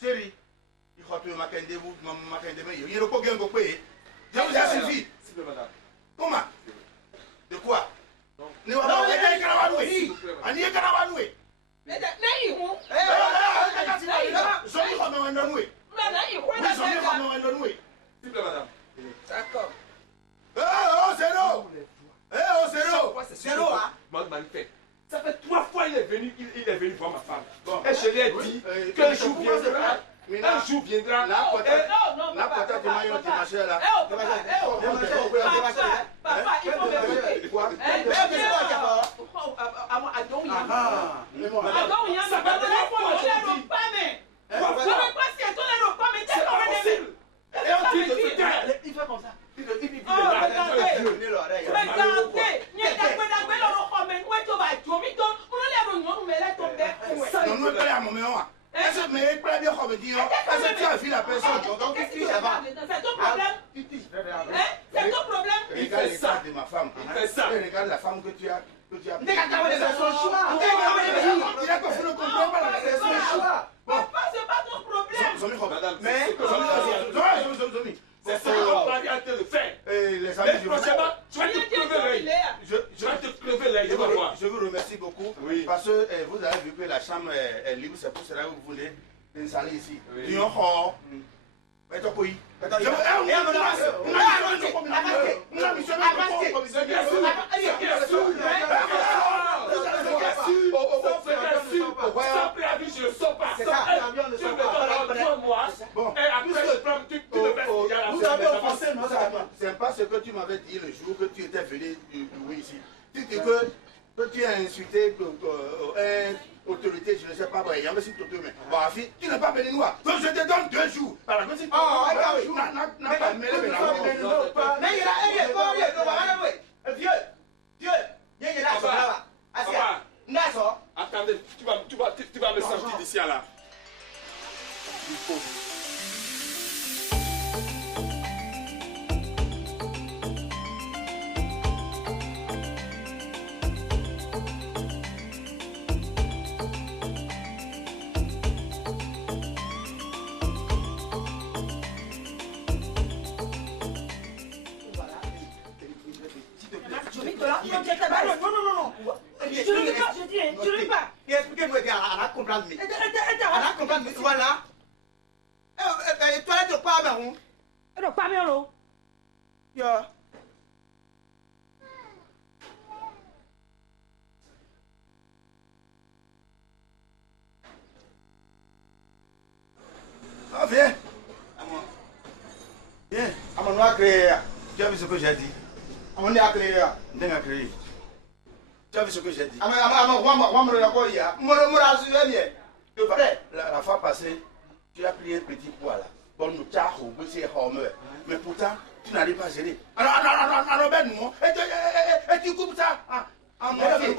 Chérie, il faut que vous je vous ai suffi. Comment? De quoi? Ne va pas aider Karawanoué. On y est Karawanoué. D'accord. Oh, zéro. Oh, zéro. Zéro, hein? Magnifique. Ça fait 3 fois il est venu voir ma femme. Bon. Et je lui ai dit qu'un jour viendra. Un jour viendra. La patate de maillot qui marche là. Papa, il faut me Quoi? Il fait comme ça. C'est ton problème. Regarde les cartes de ma femme. Regarde la femme que tu as. C'est son choix. Papa, c'est pas ton problème. Madame, Mais c'est ça qu'on va en train de faire. les amis, Prochainement, je vais te crever l'œil. Je vais te crever l'œil, je vais voir. je vous remercie beaucoup Oui. parce que vous avez vu que la chambre est libre, c'est pour cela que vous voulez installer ici. Sans préavis, je ne sors pas. Tu me donnes 3 mois. Et après, je prends tu me verses. Vous avez offensé, c'est pas ce que tu m'avais dit le jour que tu étais venu louer ici. Tu dis que tu as insulté autorité, je ne sais pas, il y a aussi tout mais tu n'es pas béninois. Donc je te donne 2 jours. Par la suite, n'a pas mêlé Attendez, tu vas me sortir d'ici à là. Il faut. Non. Je ne dis pas. Expliquez-moi, on a compris. On a compris, voilà. Toi, tu pas marron. Pas bien, Viens. Viens. On a créé. Tu as vu ce que j'ai dit? On a créé. Tu as vu ce que j'ai dit? La fois passée, tu as pris un petit poids là. Bon, nous t'avons mais pourtant, tu n'arrives pas à gérer. Alors, ben, nous, et tu coupes ça en moitié.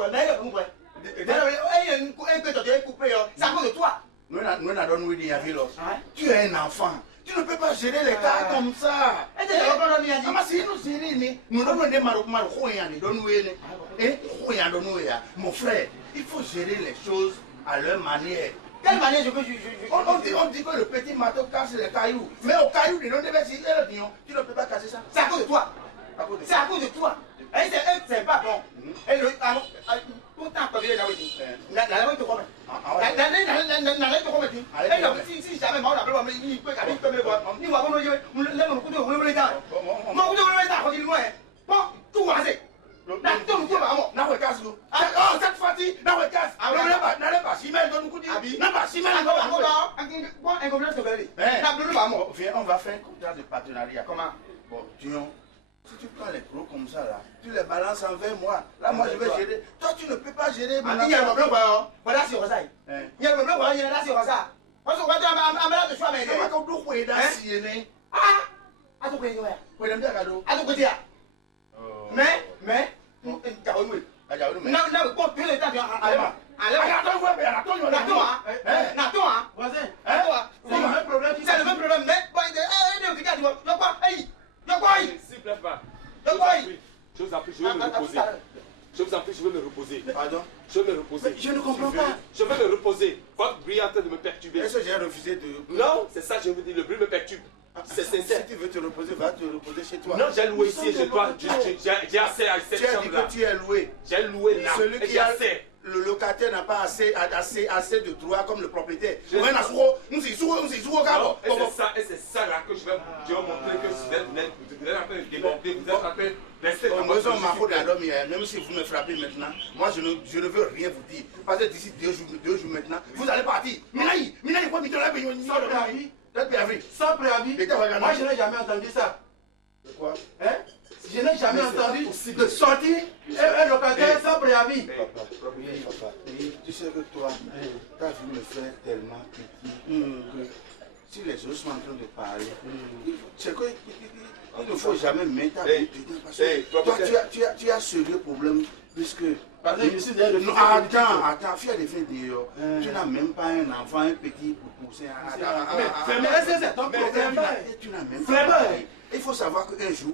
C'est à cause de toi. Nous n'avons rien vu là. Tu es un enfant. Tu ne peux pas gérer les cas comme ça. Mon frère, il faut gérer les choses à leur manière. Quelle manière je peux On dit que le petit marteau casse les cailloux. Mais au caillou, tu ne peux pas casser ça. C'est à cause de toi. C'est à cause de toi. C'est pas bon. Pourtant, si jamais on a cette fois-ci, on va faire un contrat de partenariat. Comment? Bon, Dion, si tu prends les pros comme ça là, tu les balances envers moi. Là, moi je vais gérer. Toi, tu ne peux pas gérer. Il y a un problème, voilà, c'est ça. Il y a un problème, voilà, c'est ça. Parce que quand tu as de choix, mais. À tout prix, à tout prix. Mais, c'est le même problème. Je vous en prie, je vais me reposer. Je vous en prie, je vais me reposer. Pardon? Je vais me reposer. Je ne comprends pas. Je vais me reposer. Votre bruit est en train de me perturber. Est-ce que j'ai refusé de... Non, c'est ça que je vous dis, le bruit me perturbe. C'est sincère. Si tu veux te reposer, va te reposer chez toi. Non, j'ai loué ici et j'ai assez à cette Tu as dit chambre-là. que tu es loué. J'ai loué là. Celui Et qui j'ai a... assez. Le locataire n'a pas assez de droits comme le propriétaire. Et c'est ça là que je vais montrer que vous êtes en train de déborder, vous êtes en train de rester dans votre même si vous me frappez maintenant, moi je ne veux rien vous dire. Parce que d'ici 2 jours maintenant, vous allez partir. Minaï, quoi, Sans préavis. Moi, je n'ai jamais entendu ça. Quoi? Hein? Je n'ai jamais entendu de sortir un locataire sans préavis. Papa, tu sais que toi, ta vie me fait tellement pitié que si les autres sont en train de parler, c'est qu'il ne faut jamais mettre ta vie dedans. Parce que toi, tu as sérieux problème puisque... Attends, fais des faits dehors. Tu n'as même pas un enfant, un petit pour pousser. Mais c'est ton problème. Tu n'as même pas. Il faut savoir qu'un jour.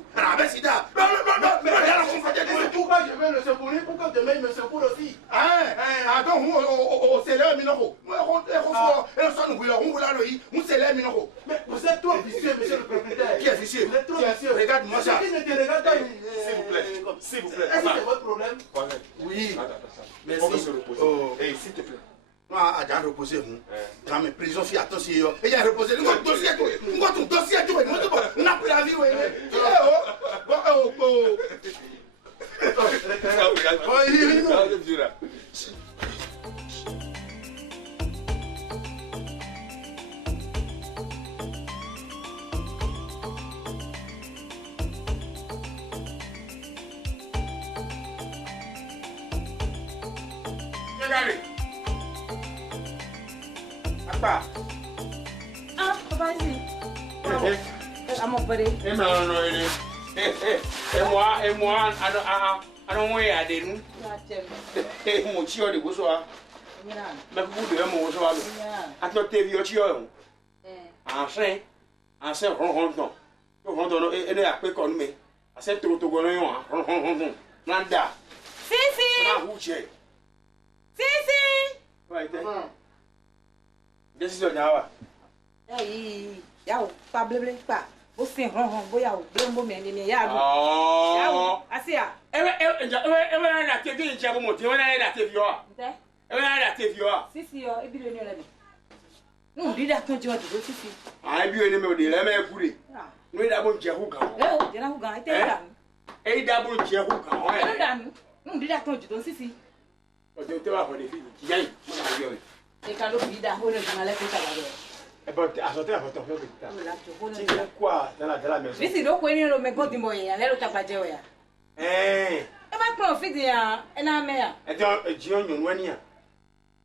Pourquoi je vais le secourir? Pourquoi demain il me secoue aussi? Mais vous êtes trop vicieux, monsieur le propriétaire. Qui est vicieux? Vous êtes trop vicieux. Regarde-moi ça. Qui ne te regarde pas? S'il vous plaît. Est-ce que c'est votre problème? Oui. On va se reposer. Hey, s'il te plaît. Ah, j'ai reposé, vous. Dans mes prisons, fais attention. Et j'ai reposé. Nous avons dossier, nous avons dossier, nous n'avons plus la vie. Apa? Ah, vas-y. À mon père. Et moi, I don't wear a day. Mochi or the Buswa. But who do you want? I thought they were your I say, Honton. Any a quick on me. I said to go on. Nanda. Sisi! Sisi! Right there. This is your hour. Hey, yao, pas blé, pas. Você ron, boia, blembo, menino, yao. Oh, Assim, ah. Everyone that take you in Jabomoti, when I that if you are. Everyone that if you are. Sisi, oh, it be the new. No, did that come to Sisi? I be an enemy, let me put it. No double Jehuka. Oh, then I'm going to tell them. A double Jehuka. No, did that come to Sisi? But don't tell her for the fee. They can look at that whole of my left. But I thought about the quoi dans la maison. Sisi, don't wait in me go to Moya, and let us have a Eh, am I profit there? And I'm here. I don't a John 1 year.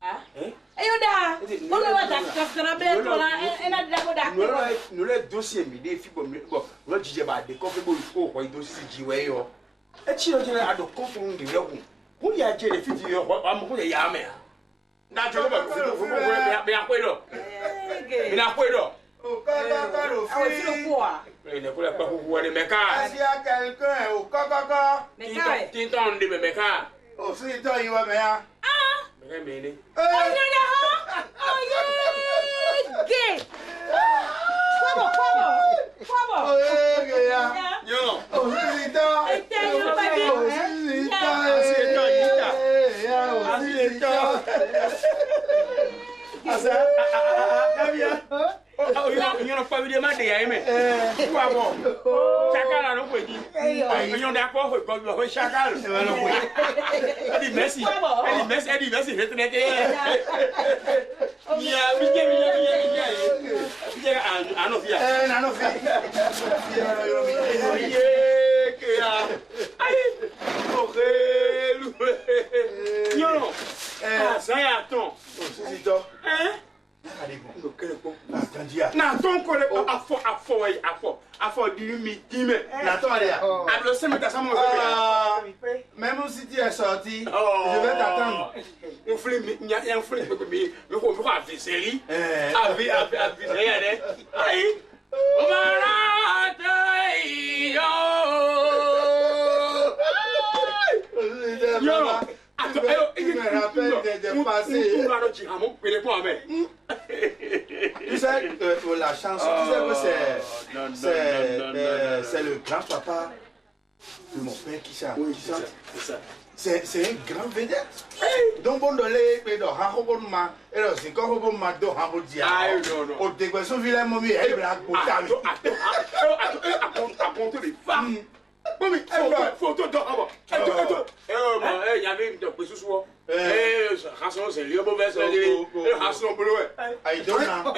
Ah, you da. What after a bed and I double that. No, let dossier me, they feel not just about the comfortable for why those CG or a children are the comfort the young. Who are jelly 50 year old? I'm going to yam. Not to be a widow. In a widow. I was so poor. In a good who are the mecha. Tinton, the mecha. Oh, see, tell you what, man. Ah! I mean, Oh, yeah! Gay! Come on! Yeah. you Oh, I tell you, you're not probably my day, I mean. Chakala, no way. You're not going to Chakal. Eddie Messi, Eddie Messi, yeah, we gave me, yeah, I know, même si tu es sorti, je vais t'attendre. On fait un flip, mais on va faire série. Avec série, aïe. passé. Tu sais que la chanson, tu sais que c'est le grand-papa de mon père qui chante. Oui, c'est ça. C'est un grand vedette. Donc, on doit aller dans Harobonma et dans Zinkorobonma de Habodia. Au déguisement, il a momi et il a attends, les femmes. Mami, photo d'or. Il y avait une prise sous moi. Rasson, c'est lieu mauvais, c'est lieu. Rasson, bleu. I don't know.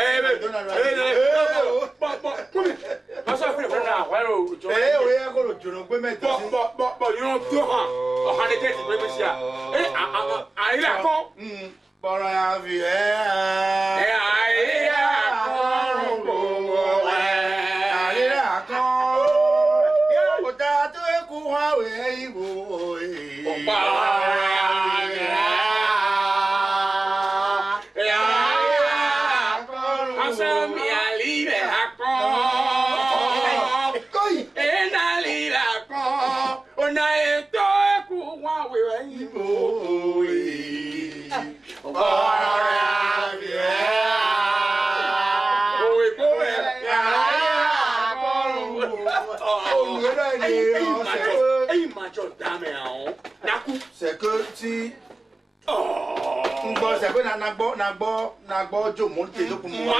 C'est que si c'est que Nagbo Joe monte pour moi.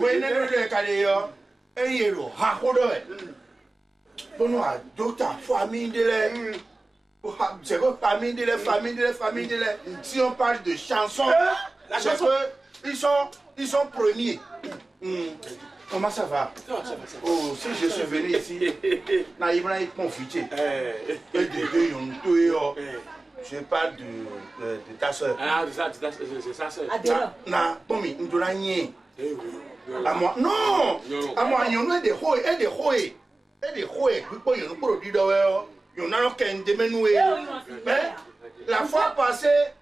Oui, si on parle de chansons, ils sont premiers. Comment ça va? Oh, si je suis venu ici, naïvement confité. Je parle de ta soeur. Ah, c'est sa soeur. Non, non, à moi, il y en a des houilles, et des houilles. La fois passée,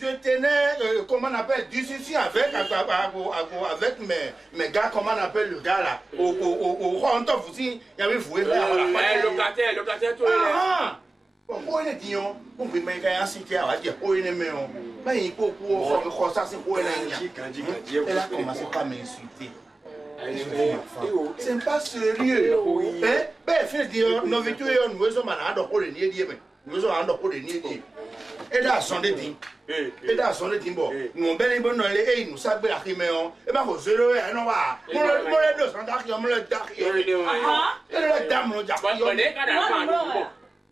je tenais, comment on appelle, du souci avec mes gars, comment on appelle le gars là, au Ronto, il y avait voué. Locataire, tout pourquoi il dit on peut mettre un cité à dire oh il est meilleur mais il faut pour ça c'est pour elle a commencé par m'insulter. C'est pas sérieux. Hein? Ben fait dire non vitu yo nous sommes à do ko le ni die nous sommes à do ko le ni die. Et là son de din. Et là son de din bo. Mon bel bon no le e nous ça be la kimeo. E ba ko zero e no wa. Mo le do son da ki mo le da ki. Ah. E le dam no ja.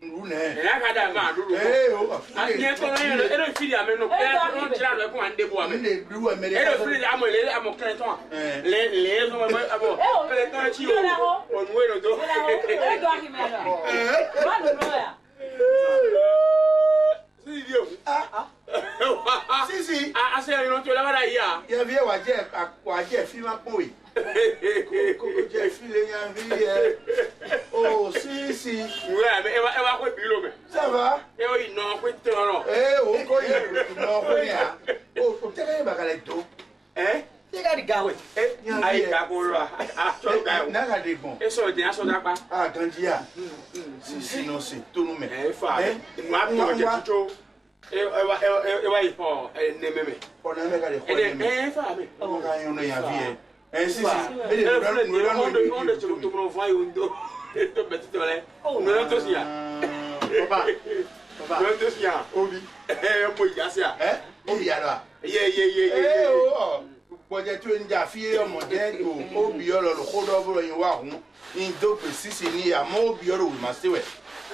Rune. Ela kada ma duru. Ani to na ero fili ame no. Ero tira no ko ande bo ame. Ero fili amo le amo kreton. Le so mo abo. Le to chi o. Onwe no do. Ela do aqui melhor. Vai no ya. Si dio. Si. Ase no to la wada ya. Ya vie wa je fi ma po yi. Koko je fi le yan vi oh si ouais mais elle va quoi bilo mais ça va et oui non quoi tu non oh ko yi non ko ya oh te ka ba kale to Te ka di gawe. Ai ka ko lo to ka na ka de bon e so de aso da pa gandia si non c'est tout nous mais fa moi to je tuto e va yi po ne meme on na me ka de ko fa me on ka yon no ya vi si on de tu me voit undo to mettre là on est tous là papa on est tous là obi mo yasia obi ala ye oh boje tu nja fi omode to obi olo lo kodo bro yin wa hun in do précis ni ya mo obi olo ma se we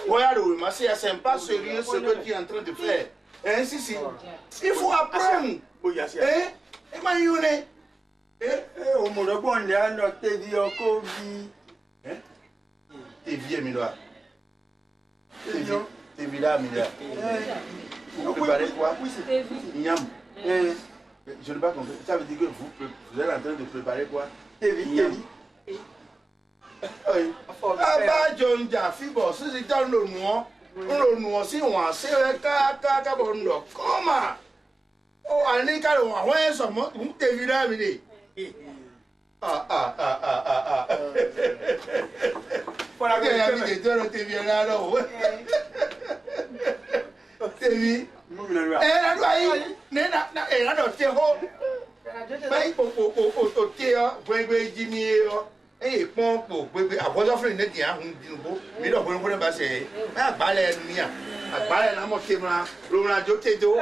regarde oui ma c'est pas sérieux ce que tu es en train de faire si il faut apprendre mo yasia e ma yone O mo ro bon le ano te vi o ko bi. Te vie mi doa. Te vie là mi doa. Vous préparez quoi? Ignam. Je n'ai pas compris. Ça veut dire que vous êtes en train de préparer quoi? Te vi. Oui. Ah bah John Jaffi bon, si c'est dans le noir, si on a c'est ka bon do. Comment? Oh ani ka lo wa so mo te vie là mi de. Voilà, il y a des deux, tu viens là, alors. Tu vis. La loi, il y a un terreau. Mais au théâtre, vous pouvez diminuer. Et bon, pour avoir offert une idée, mais donc on ne peut pas passer. Un balai, un balai, la moitié, la joté d'eau.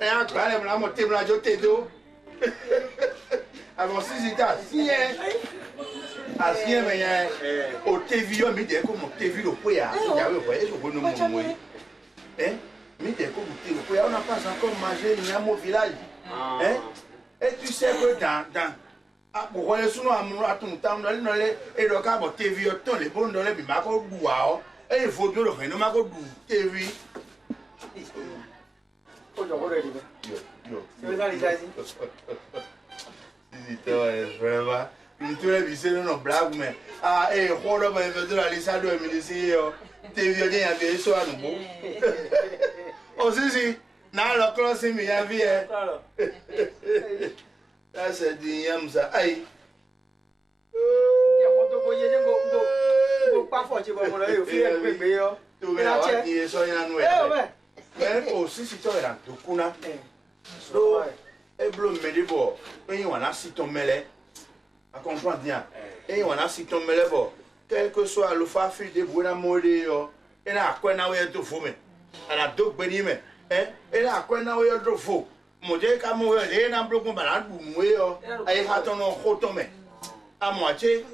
Et un balai, la moitié, la joté d'eau. Avant, si c'était assis, mais au TV, on dit comme au TV, le poids, il y a le poids, et je vous nomme moi. Hein? Mais comme au TV, on n'a pas encore mangé, il y a mon village. Hein? Et tu sais que dans. Pourquoi les sous à ton temps, et le cas de TV, les bons de l'Ebimaco Bois, et il faut que le Renomaco TV. Vraiment, une tour de visée de nos blagues, mais ah, et Rolo va faire de la liste de ministère, TV, il y a des soins à nouveau. Oh, si, dans le classe, il y a vie. Ça c'est du yam ça. Aïe. Mais aussi si tu es dans le kuna. Donc, et bleu me dit bon, et on a si ton mêlé. À comprendre bien. Et on a si ton mêlé bon. Quel que soit le fafi de buena mode yo. Et là quoi na we to fome. Ala dok beni me. Et là quoi na we to fo. Modèle comme moi, les gens bloquent malade ou moi, ils attendent un roton mais à moitié.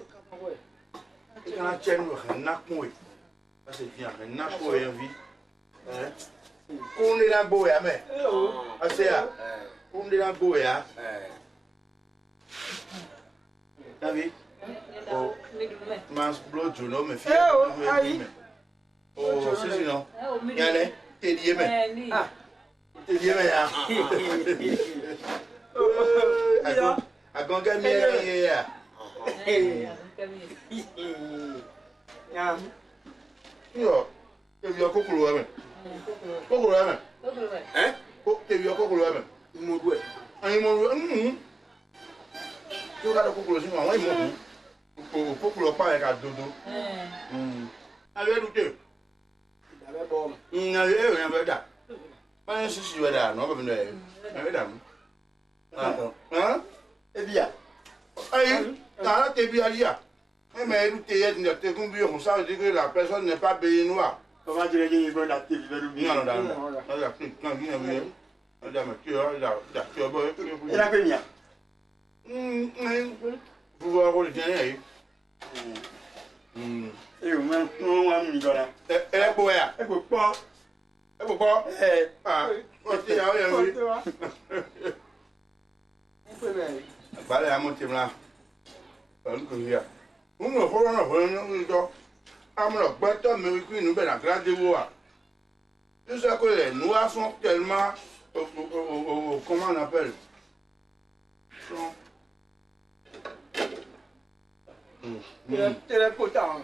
Et quand la tienne nous n'a pas ça c'est bien, n'a pas en vie. Qu'on est là beau ya mais, ah c'est là, qu'on est là beau ya. T'as vu? Oh, mas bleu journaux mais fille. Oh, c'est sinon. Yanné, t'es lié mais. Il y a un gars qui est là. Yo, tu viens quoi pour le même? Quoi pour le même? Hein? Tu viens quoi pour le même? Il m'a dit. Ah, il m'a dit. Tu regardes quoi pour le même? Il m'a dit. Pour le pas avec un dodo. Avec douté. Avec bon. Avec ça. Mas se si wada no ba bino e wada mu ah e bia aïe ta te bia lia mais nous te y ne te kun bi on ça veut dire que la personne n'est pas béninois comment dire que il veut la télé de lui non non non la petite quand vient bien madame tu as bon et la peña vous voir le dernier et au moins on va me dire et boya et pas. Pourquoi? Ah, tu as oui. Vale, à monter là. On me nous la grande voix. Tout ça que les noirs sont tellement. Comment on appelle? Télépotant.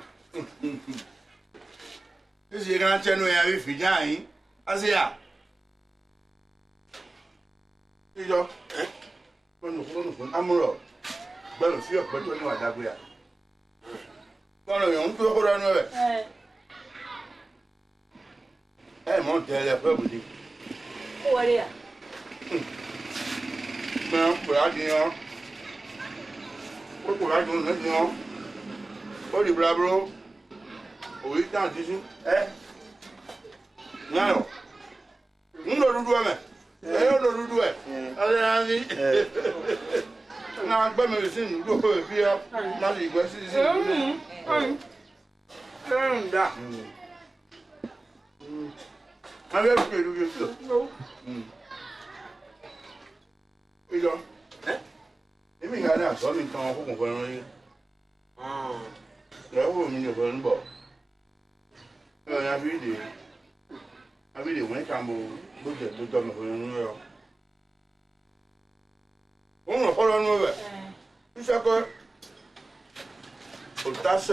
Si grand chien avait fini, hein? Asia. Tu vois? Nous amoureux. Ben, le fils peut nous adapter. Quand on peut regarder. Mon téléphone, vous dites. Où est-ce? Non, pour la dire. Pour la dire, pour du blablo. Oui, tant d'ici. Non. Nous le doudou, mais. Le doudou, allez, non, pas me laisser nous deux peu, puis, non, il va se dire. Avec le doudou. Et donc, et bien, il y a un somme, il t'en faut qu'on voit. Là, vous me dites, bon, bon. Il y a vu des. Avec les moyens quand vous êtes dans le on n'a pas le mauvais. Tout ça que. Au tasse.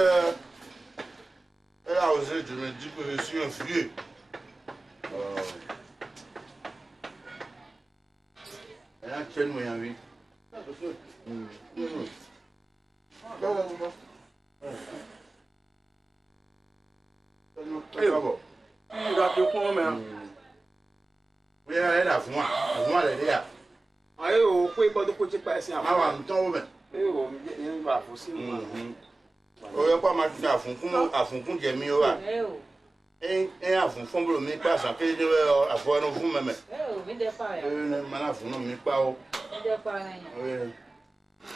Elle a osé, je me dis que je suis un flieu. Elle a tenu moyen vie. Il doit te prendre, mais. Oui, elle est là, moi, elle est là. Ah, au quoi, de côté, pas si. Ah, on tombe. Eh, on va aussi. Oh, il y a pas mal de à fond, j'ai mis au. Et à fond, le mec passe en fait à voir nos vous même. Maintenant, vous n'en mettez pas. Oui,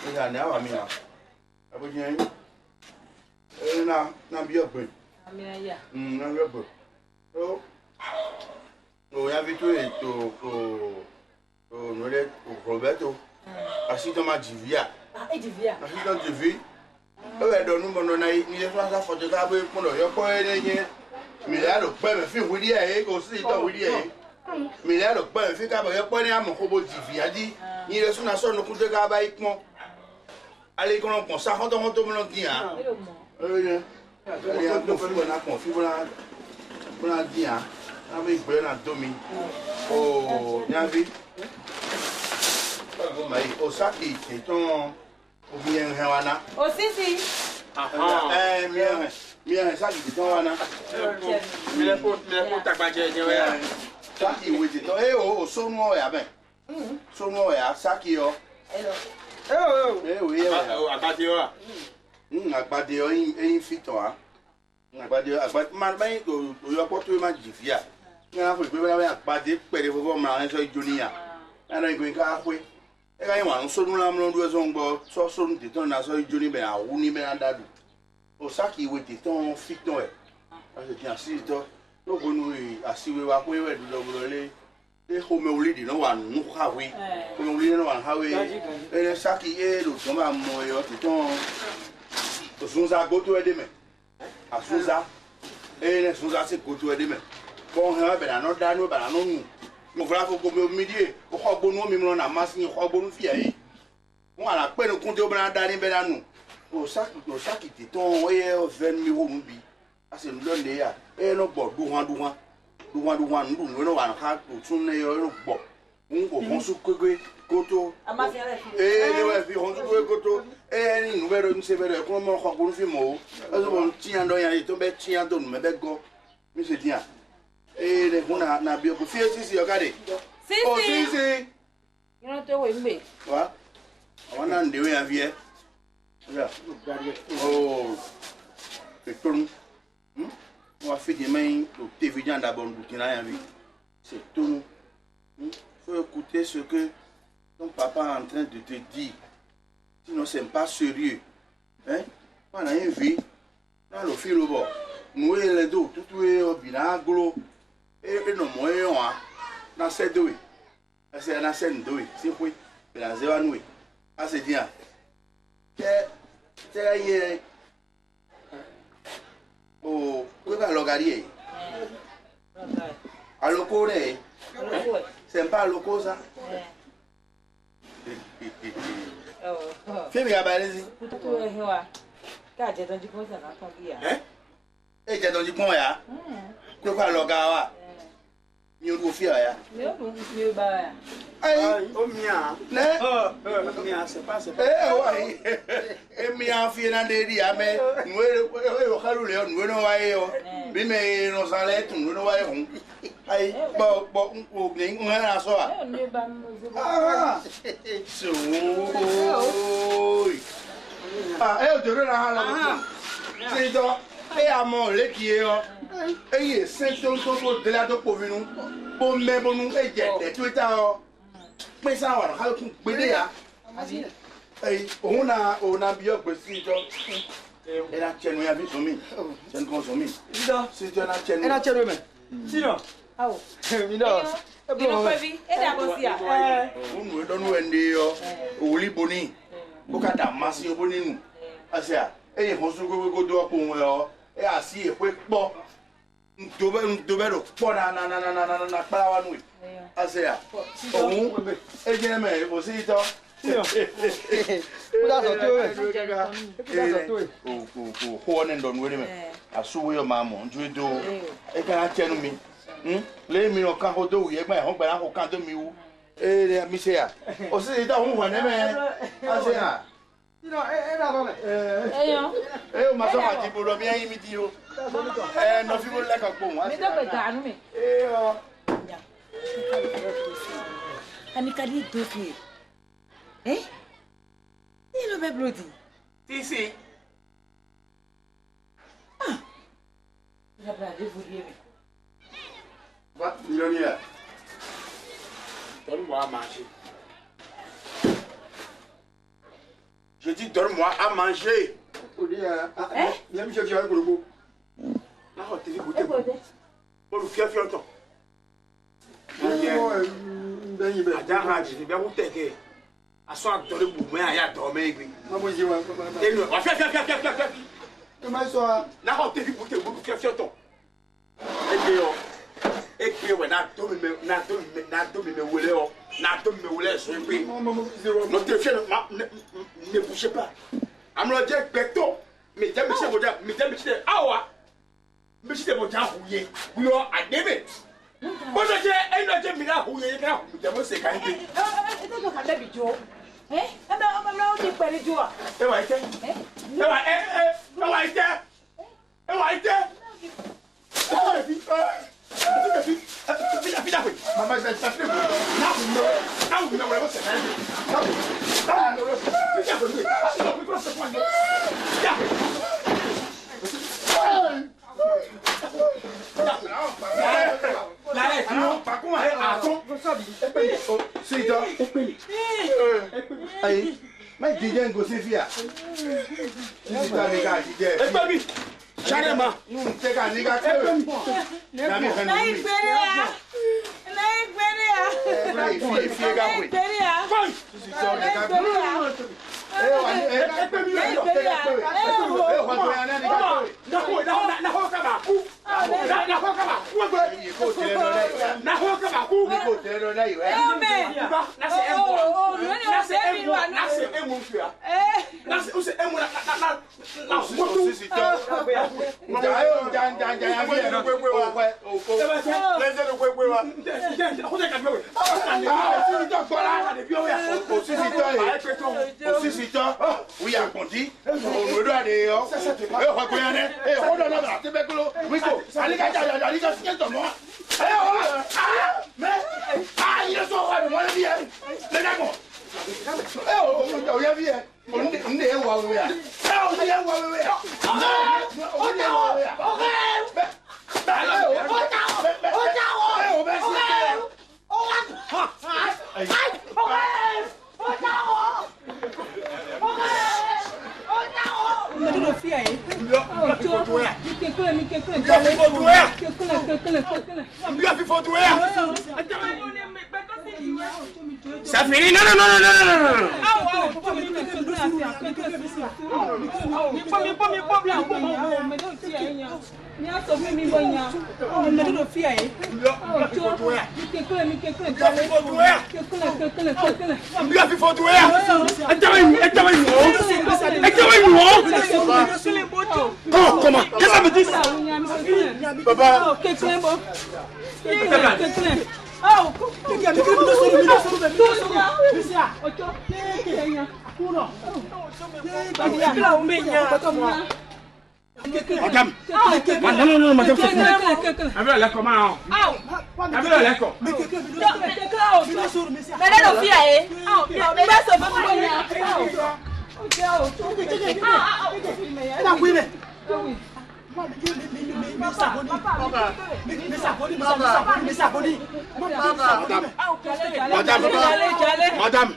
il y a un hour à mi. Na bien peu. Na bien peu. Oh, ya vitu no le Roberto. Asi to ma divia. Asi to divi. O we do nu mo no na ni le fa foto ka bo ipon lo yo ko ere yin. Mi la lo pe me fi wiri e ko si to wiri e. Mi la lo pe me fi ka bo yo po ni amo ko bo divia di. Ni le suna so no ku te ka ba ipon. Ale ko no pon sa ho to mo lo di han. Ele a do fi na kon fi bona di han. Avec Bernard Domi. Oh, Navi. Oh, mais au Saki, c'est ton. Ou bien Hawana. Oh, si. Bien, Saki, c'est ton Hawana. Mais pour ta badge, Saki, oui, c'est ton. Eh, oh, Somo, ya ben. Somo, ya, Saki, oh. Eh, oui, à partir à partir de toi. Man, you put to my Jivia. Now, we will have a bad pay for my Junia. And I'm going halfway. I want so long to do a song, but so soon to turn as a Junie, I won't even under. Osaki with the tongue fit to it. As you can see, no one I see we walk away to the they home lady, no one, no how we, only no one how we, and Saki, to come out more to tongue. As soon as I go to a demand. Asuza, Suza se go to a demand. Bon, but I not done, but I know. No graphic go media, or Hobono Mimon, a massing Hobon Fia. One a pen of Conto Brandani Berano. Oh, Saki, Titon, way of Venmi won't be. I said, learn there. Eh, no, but do one, no one had to soon a bob. Uncle Honsu Koto. Eh, if you want to go to any where you say, very common Hobon as one Chiandoya to bet Chiandon, Mebego, Mr. Tia. Eh, the Huna Nabio, Fiasi, you got it. Oh, see, you know, to win me. what? I want to do it here. Yeah. Oh, the turn. On fait des mains au TV d'abord, tu n'as rien vu. C'est tout. Faut écouter ce que ton papa est en train de te dire. Sinon, c'est pas sérieux. Hein? On a une vie. Dans le fil au bord. Nous, les deux, tout est au bilan, gros. Et nous, moyens, dans cette douille. C'est dans cette douille. C'est quoi? C'est dans zéro nouille. Ah, c'est bien. C'est là, il oh, vous allez regarder. À l'oco, c'est pas à l'oco ça. Fais bien, allez-y. Eh, j'ai dans du pont, ya. Quoi, le gars, you go fear, ya. Aïe, oh, mien. Mien, c'est pas. Eh, ouais. Eh, mien, fille, n'a des dias, mais nous, nous, nous, mais nous allons nous, nous, aïe, bon, on a la soie. Ah, c'est ah, eh, tu veux la hala. C'est donc, eh, à mon lait qui est, eh, c'est ton de la dope pour nous. Bon, mais bon, nous, eh, tu es à. Mais ça va, how to be there. Hey, on a bien précis. Et la chaîne, on a vu sur moi. C'est consommé. C'est la chaîne. Et la chaîne, mais. Sinon. Ah, Mina. You know, baby, et la bosia. On nous donne un des oli boni. Boka damasi boni nous. Asia. Et on se go do pour moi. Et assis et quick bon. Ndobero pona na para wa nous. Asia. Oh, et bien mais aussi to. Kuda so to e. Ko ne don we me. Asu we mamo, nju do. E kan chenu mi. Le mi o kan ho do we gba ho gba na ho kan do mi wu. Mi se ya. O si to hu ho ne me. Asia. Eh, o maso ati bolo mi ayi mi di o. No fi bolo ka po wa. Me do pe ganu me. O. Ani kadi do fi. Il no be bloody. Tisi. Ya bra de vous dire. Va, millionnaire. Donne-moi à manger. Je dis donne-moi à manger. Bien monsieur Fiora Kolobo. Là, on te dit goûter. On le fait longtemps. Adara, je vais bien goûter que. À soir, dans le mouvement, il y a dormi. Et nous, on fait. Comment ça? Là, on te dit goûter, on le fait longtemps. Et puis, on a tout me voulé, notre chien ne bougez pas. Alors, je béton, mais je me suis dit, ah, mais je me suis dit, oui, à début. Bon, je me suis dit, je me suis Maman, je vais t'appeler. Oui, à Conti, on me doit aller. Ça finit? Non. Comment? Qu'est-ce que ça veut dire ça? Papa. Madame, avec la commande. Avec la commande. Madame.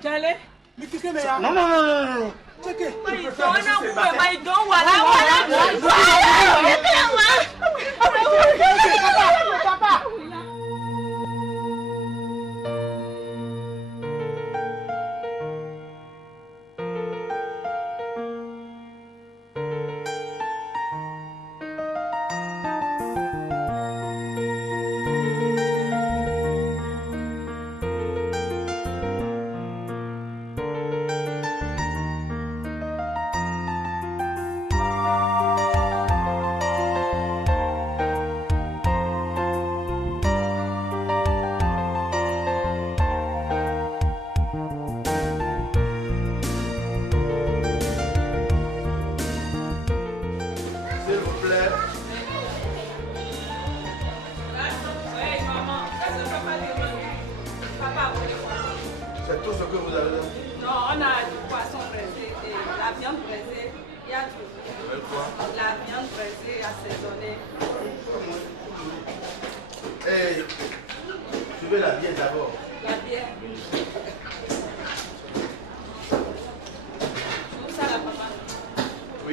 Non.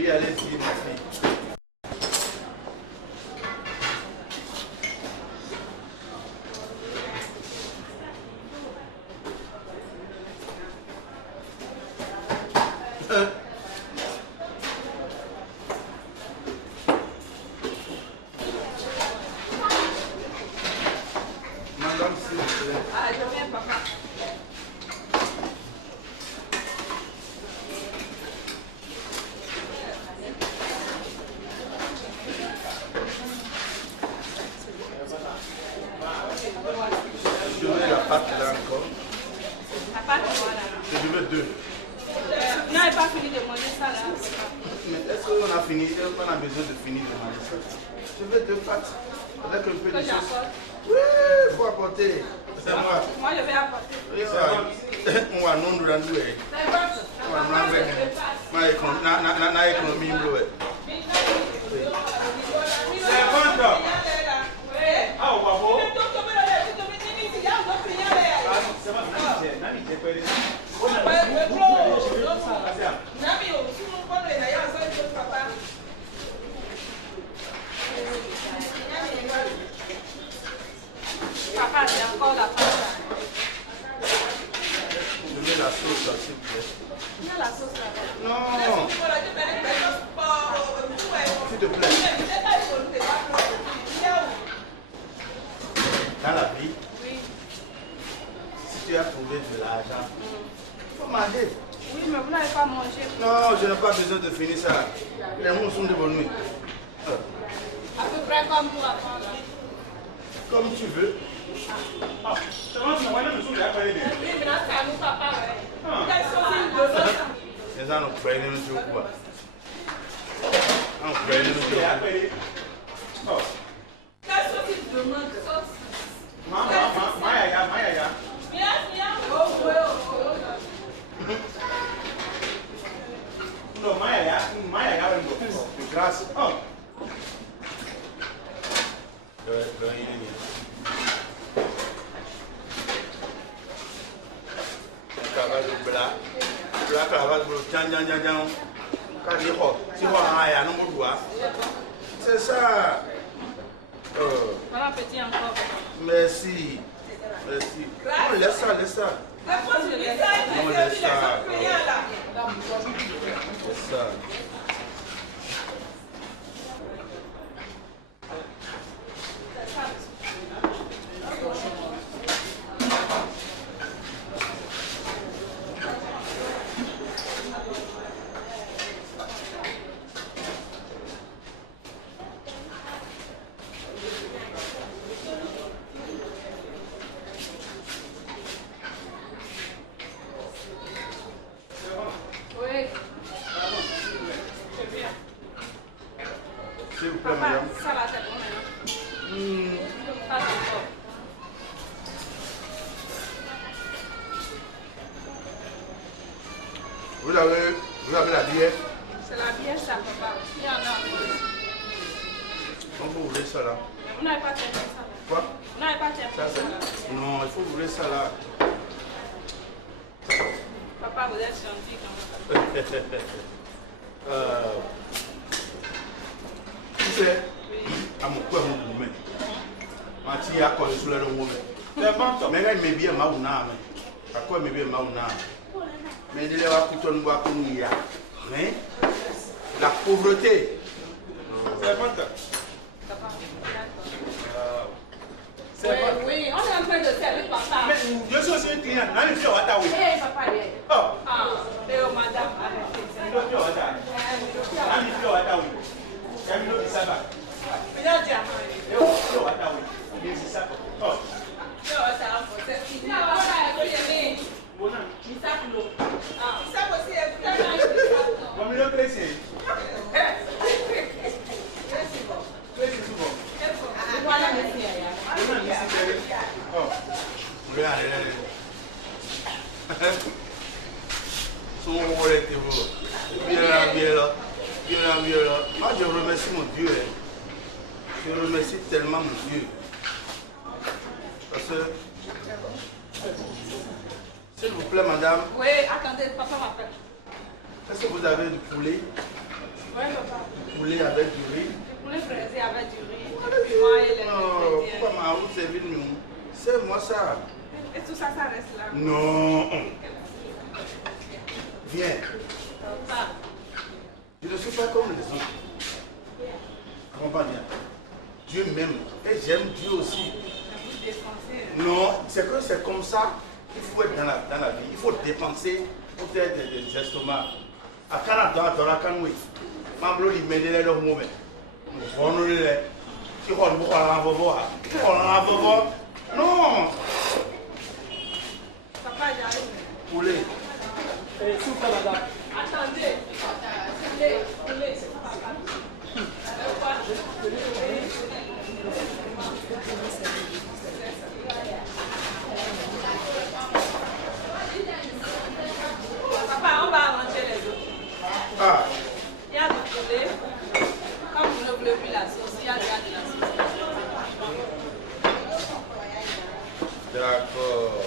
Oui, allez-y, merci. Madame, s'il vous plaît. Ah, je viens, papa. Je veux la pâte là encore. La pâte, voilà. Je veux deux. Non, elle n'a pas fini de manger ça là. Mais est-ce qu'on a fini? On a besoin de finir de manger ça. Je veux deux pâtes. Avec un peu de Que sauce. j'apporte. Oui, il faut apporter. C'est moi. Moi, je vais apporter. On va non nous rendre. C'est bon. Na économie bleu. C'est bon, toi. Ah, on va voir. Papa, c'est encore la pâte. Je mets la sauce là, s'il vous plaît. Il y a la sauce là. Non, s'il te plaît. Dans la vie, Oui. si tu as trouvé de l'argent, il faut manger. Oui, mais vous n'avez pas mangé. Non, je n'ai pas besoin de finir ça. Les mots sont devenus. À peu près comme vous avant là. Comme tu veux. Ah, c'est bon, tu m'as envoyé le sou, j'ai appelé bien. Oui, mais là, c'est à nous, papa. Ah. Quelle sauce il veut? Les gens ont pris le jour quoi. On prie le J'ai jour. appelé. Oh. Quelle sauce il demande? Sauce. Maya. Viens. Oh, oui, Non, Maya, de grâce. Oh. C'est ça. Voilà, petit encore. Merci. Merci. Non, laisse ça. Je laisse ça. Non, laisse ça. Laisse ça. Oui. S'il vous plaît, Papa, madame. ça là, c'est bon maintenant. Pas encore. Vous avez la bière. C'est la bière, ça, papa. Il y en a encore. On peut ouvrir ça là. Mais vous n'avez pas terminé ça là. Quoi? Vous n'avez pas terminé Ça, ça là. c'est... Non, il faut ouvrir ça là. Papa, vous êtes gentil quand même. Tu sais, à mon corps, mon gourmet. Ma tia a collé sur le monde. C'est bon, toi. Mais là, il me bien ma ouna. À quoi il me bien ma ouna? Mais il est là pour ton bois comme il y a. Mais la pauvreté. C'est bon, toi. Papa, C'est bon. oui, on est en train de servir papa. Mais je suis aussi un client. N'a pas fait au Watawi. Hé, papa, viens. Oh. Ah, et oh, madame, arrêtez. Il doit faire au Watawi. N'a pas fait au Watawi. Il y a une autre qui s'abat. Il y a déjà. Il y a une autre qui Watawi. Il y a une autre qui Oh. Non, ça va, c'est fini. Non, voilà, c'est fini. Bon, non. Il sac l'eau. Ah, Il s'est aussi c'est un peu Bon, mais le précis. Précis souvent. voilà, merci. On a mis ici. Oh. Regardez. Son rôle était beau. Bien là. Moi, je remercie mon Dieu. Je remercie tellement mon Dieu. Parce que, s'il vous plaît, madame, Oui, attendez, papa m'appelle. est-ce que vous avez du poulet? Ouais, papa. Poulet avec du riz. Du poulet fraisé avec du riz. Puis moi et les Non, ingrédients. pourquoi m'a vous servi nous? C'est moi ça. Et tout ça, ça reste là. Non. Viens. Papa. Je ne suis pas comme les autres. Comprends bien. Dieu m'aime et j'aime Dieu aussi. Vous dépensez. Non, c'est que c'est comme ça qu'il faut être dans la vie. Il faut dépenser pour faire des estomacs. À Canada, à Canoué, Mamblo, il m'a dit les mots. On les qui roule beaucoup à l'envoi. Non. Papa, j'arrive. Poulet. S'il vous plaît, madame. Attendez. Poulet, c'est papa. Papa, on va arranger les autres. Ah. Il y a du poulet. Comme vous ne voulez plus la sauce, il y a déjà de la sauce. D'accord.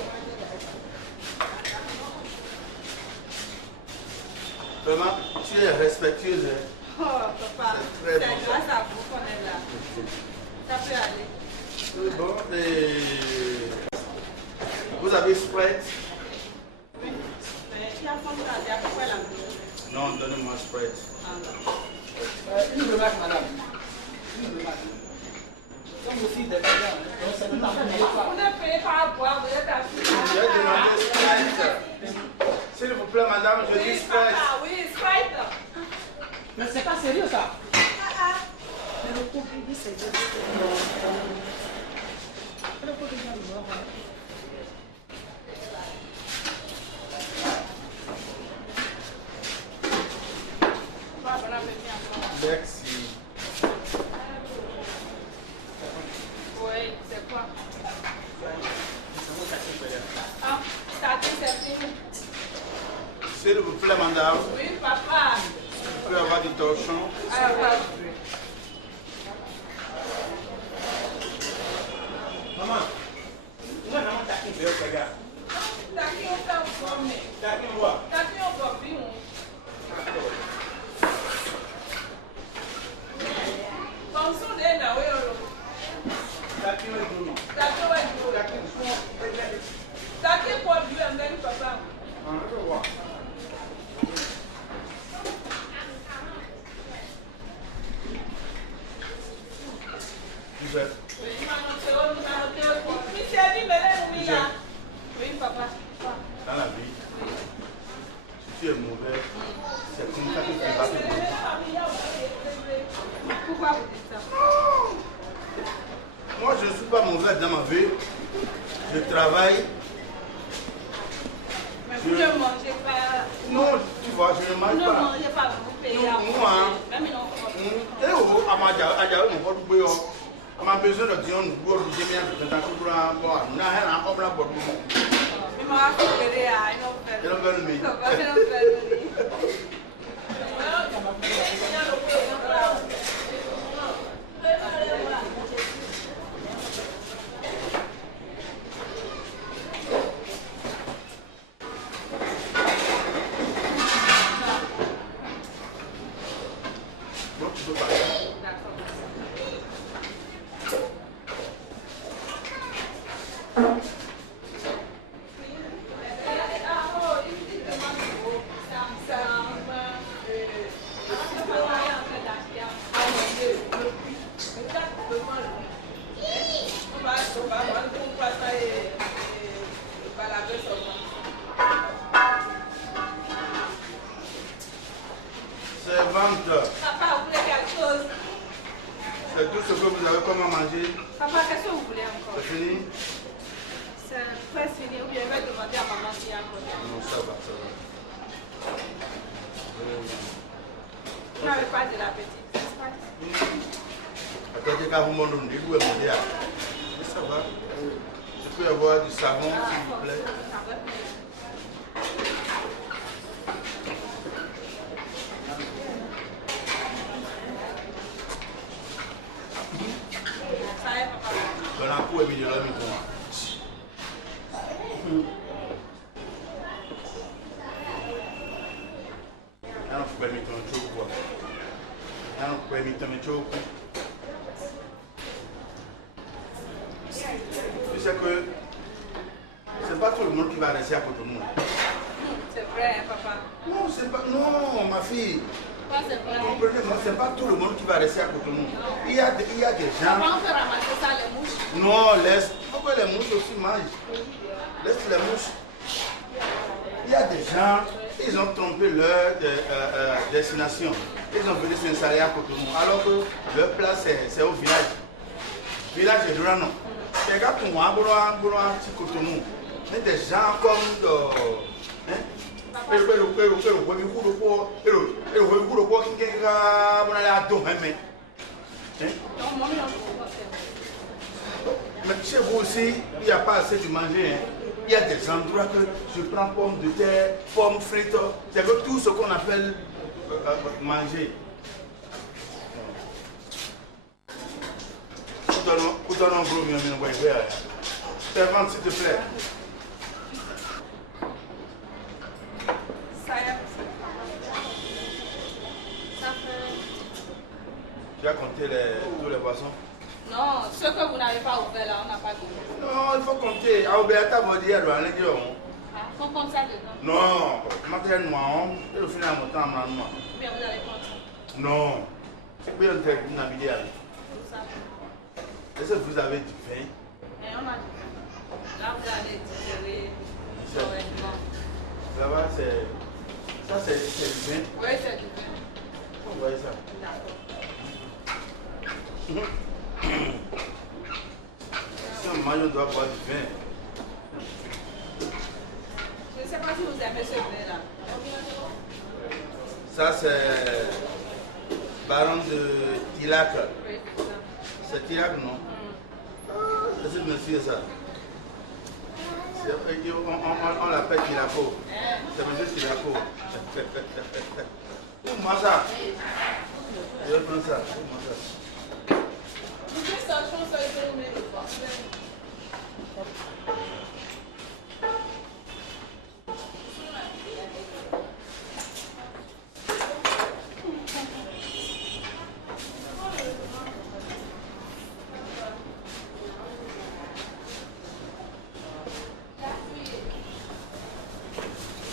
Vraiment, tu es respectueuse. Hein? Oh, papa, C'est c'est très bon. grâce à vous qu'on est là. Ça peut aller. C'est bon. Et vous avez Sprite? Oui. Mais il y a comme ça, il y a pourquoi la maison. Non, donnez-moi Sprite. Une remarque, madame. Une remarque. Comme aussi des gens, c'est le temps Vous ne payez pas à boire, vous êtes assis. J'ai demandé Sprite. S'il vous plaît, madame, je dis Oui, Sprite. papa, oui, Sprite. Mais c'est pas sérieux ça. Mais le couple, c'est juste. Le couple, c'est Merci. oui, c'est quoi? Ah, tati, c'est fini. S'il vous plaît, madame, Oui, papa. vous pouvez avoir du torchon. Alors, papa. Maman, moi, maman, t'as qui veut, les gars. Tati, on fait un premier. T'as qui voit. Tati, on va vivre. Fonction de na we oro. T'as qui veut, nous. Tati we do. Tati ko du am then papa. Vous êtes. Oui, papa. Dans la vie, si tu es mauvais, c'est comme ça que tu vas te mauvais. Pourquoi vous dites ça? Moi, je ne suis pas mauvais dans ma vie. Je travaille. Mais vous ne mangez pas. Non, tu vois, je ne Vous mange ne pas. mangez pas, vous payez à Non, moi, hein. manger. Même ils n'ont pas. Eh oh, à ma besoin de dire, nous pouvons bien de temps pour un bois. Nous n'avons pas de bois. Mais moi, je vais aller à une autre. Et le bel mi. Papa, je vais Bon, tu peux parler. Servante, Papa, vous voulez quelque chose? c'est tout ce que vous avez comme à manger. Papa, qu'est-ce que vous voulez encore? C'est fini? C'est presque fini. Ou bien je vais demander à maman s'il y a encore. Non, ça va, ça va. Vous n'avez pas de l'appétit. Attendez qu'à vous m'en donner, vous avez dit. Mais ça va. Je peux avoir du savon, s'il vous plaît. Ça y est, papa. Dans la peau, et puis de l'homme, alors, vous pouvez mettre un truc, quoi. Tu sais que c'est pas tout le monde qui va rester à Cotonou. C'est vrai, papa. Non, c'est pas. Non, ma fille. C'est vrai. Comprenez-moi, c'est pas tout le monde qui va rester à Cotonou. Il y a des gens. Comment on peut ramasser ça, les mouches? Non, laisse. Il faut que les mouches aussi mangent. Laisse les mouches. Il y a des gens, ils ont trompé leur destination. Ils ont venu s'installer à Cotonou. Alors que leur place, c'est au village. Village de Durano. Regarde pour moi, petit Cotonou. Mais des gens comme. Mais chez vous aussi, il n'y a pas assez de manger. Hein. Il y a des endroits que je prends pommes de terre, pommes frites. C'est que tout ce qu'on appelle manger. Servante, s'il te plaît. Tu as compté tous les poissons? Non, ceux que vous n'avez pas ouvert là, on n'a pas de. Non, il faut compter. Ah, Béata va dire, elle faut compter ça dedans. Non, matériel noir, et au final, mon temps, moi. Bien, vous allez compter. Non, c'est bien un truc, vous n'avez pas. Est-ce que vous avez du vin? Et on a du vin. Là, vous allez digérer correctement. Là-bas, c'est. Ça, c'est du vin? Oui, c'est du vin. Vous voyez ça? D'accord. Si on mange, on doit boire du vin. Je ne sais pas si vous aimez ce vin-là. Ça, c'est Baron de Tilac. Oui, c'est ça. C'est Tilac, non? C'est monsieur ça. On l'appelle Tilaco. C'est monsieur Tilaco. Moi ça. Je vais prendre ça. Vous pouvez sortir ça et vous mettez le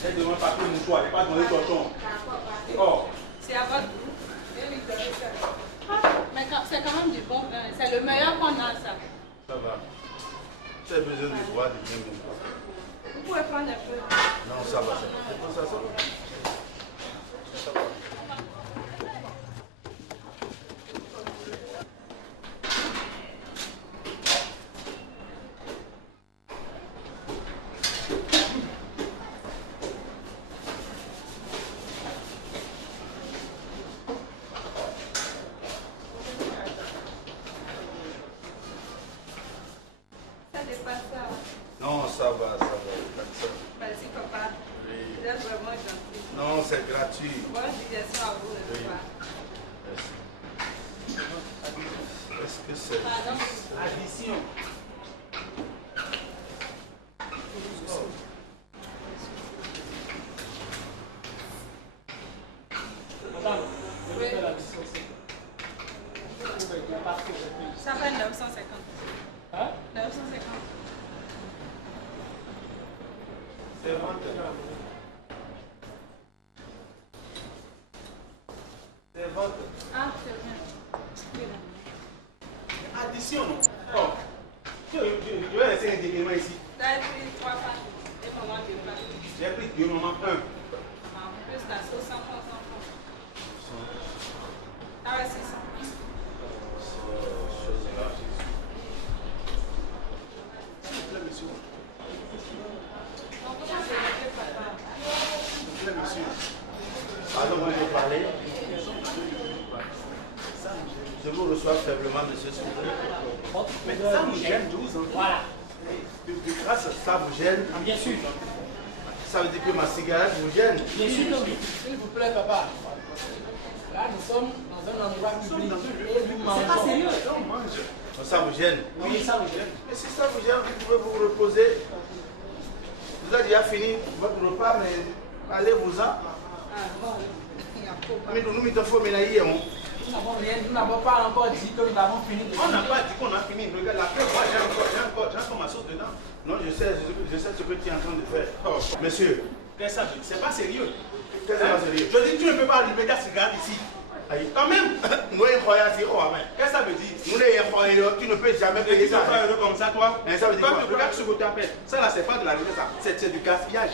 Elle demande pas tout le mouchoir, elle n'est pas dans les torchons. Oh. C'est à votre goût. Mais c'est quand même du bon vin. C'est le meilleur qu'on a, ça. Ça va. Tu as besoin de boire du vin. Vous pouvez prendre un peu. Non, ça va. Ça va. Ça va. Non, ça va. Merci, papa. Oui. Vous êtes vraiment gentil. Non, c'est gratuit. Bonne digestion à vous, n'est-ce Oui. pas? Merci. Est-ce que c'est... Pardon. Addition. Oui. Ça fait 950. Hein? 950. C'est vente. C'est vente. Ah, c'est bien. Addition, non? Oh. Je vais laisser un déguisement ici. Vous avez pris 3 pâtes et maman 2 pâtes. J'ai pris 2 moments 1. En plus, la sauce 100 francs. Ah ouais, c'est ça. Pardon, vous me parlez. Je vous reçois faiblement, monsieur. Mais ça vous gêne 12 ans. Voilà. De grâce, ça vous gêne. Bien sûr. Ça veut dire que ma cigarette vous gêne. Bien sûr, non. S'il vous plaît, papa. Là, nous sommes dans un endroit public. Et nous mangeons. C'est pas sérieux. On mange. Ça vous gêne. Oui, ça vous gêne. Mais si ça vous gêne, vous pouvez vous reposer. Vous avez déjà fini votre repas, mais allez-vous-en. Ah bon, il y a trop. Mais nous, nous, nous, Nous n'avons pas encore dit que nous avons fini de On n'a pas dit qu'on a fini. Regarde, la preuve, moi j'ai encore ma sauce dedans. Non, je sais ce que tu es en train de faire. Oh, monsieur. Qu'est-ce que ça veut dire? C'est pas sérieux. Qu'est-ce que c'est pas sérieux? Je dis, tu ne peux pas allumer ta cigarette ici. Quand même. Nous, Qu'est-ce que ça veut dire? tu ne peux jamais Et payer tu ça. vas faire heureux comme ça, toi? Mais ça veut dire Toi, quoi? tu regardes ce que tu appelles. Ça là, c'est pas de la richesse, ça. C'est du gaspillage.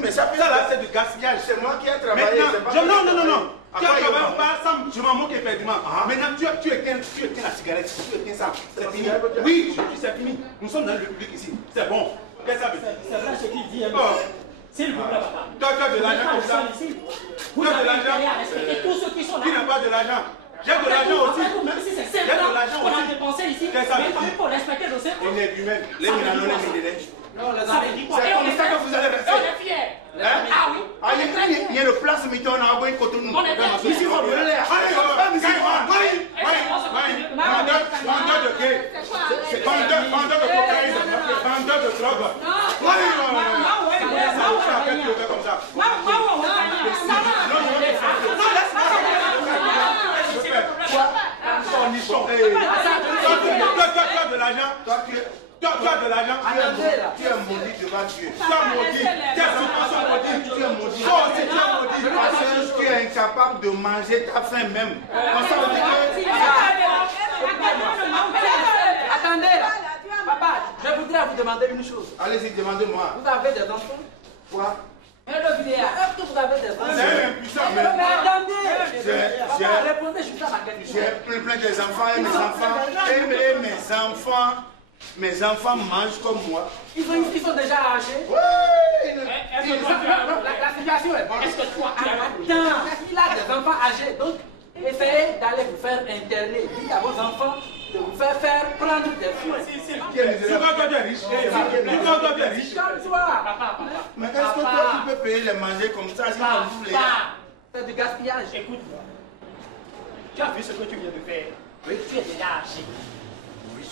Mais ça là, c'est du gaspillage. C'est moi qui ai travaillé. Maintenant, non. À Tu quoi as il travaillé va? pas, ça, je m'en moque effectivement. Maintenant, tu éteins la cigarette, tu éteins ça. C'est fini. Oui, c'est fini. Nous sommes dans le public ici. C'est bon. Qu'est-ce que ça veut dire? C'est vrai ce qu'il dit. S'il vous plaît, papa. Toi, tu as de l'argent comme ça. Vous avez intérêt à respecter tous ceux qui sont là. Qui n'a pas de l'argent? J'ai de l'argent aussi. Même si c'est 5 J'ai de ans l'argent qu'on a aussi. dépensé ici, mais Qu'est-ce que ça veut quand même dire? faut respecter le cercle. On est humain. Les minanots, les midélèches. Non, les Ça veut amis. dire quoi? C'est Et on comme est ça que fiers. vous allez Et rester. on est fiers. Hein? Ah oui. Ah, il y a une place, mais on a envoyé côté nous. On est fiers. Ici, on veut l'air. Vendeur de gay. Vendeur de cocaïne. Vendeur de drogue. Comme ça. Toi, tu as de l'argent. Tu as de l'argent. Tu es maudit devant Dieu. Tu as maudit. Tes enfants sont maudits. Tu es maudit. Toi aussi, tu es maudit. Parce que tu es incapable de manger ta faim même. On s'en dit que... Attendez là. Papa, je voudrais vous demander une chose. Allez-y, demandez-moi. Vous avez des enfants? Quoi? Est-ce que vous avez des enfants? C'est impuissant. Mais attendez. J'ai- Papa, répondez juste à ma question. J'ai plein des enfants et mes enfants mangent comme moi. Ils sont déjà âgés. Oui, La situation est bonne. Est-ce que toi, tu as Attends, il a des enfants âgés, donc essayez d'aller vous faire interner. Dites à vos enfants de vous faire prendre des soins. Tu dois bien riche. Tu dois bien riche. Calme-toi. Mais est-ce que toi tu peux payer les manger comme ça si on vous les... C'est du gaspillage. Écoute-moi. Tu as vu ce que tu viens de faire? Oui. Tu es déjà âgé.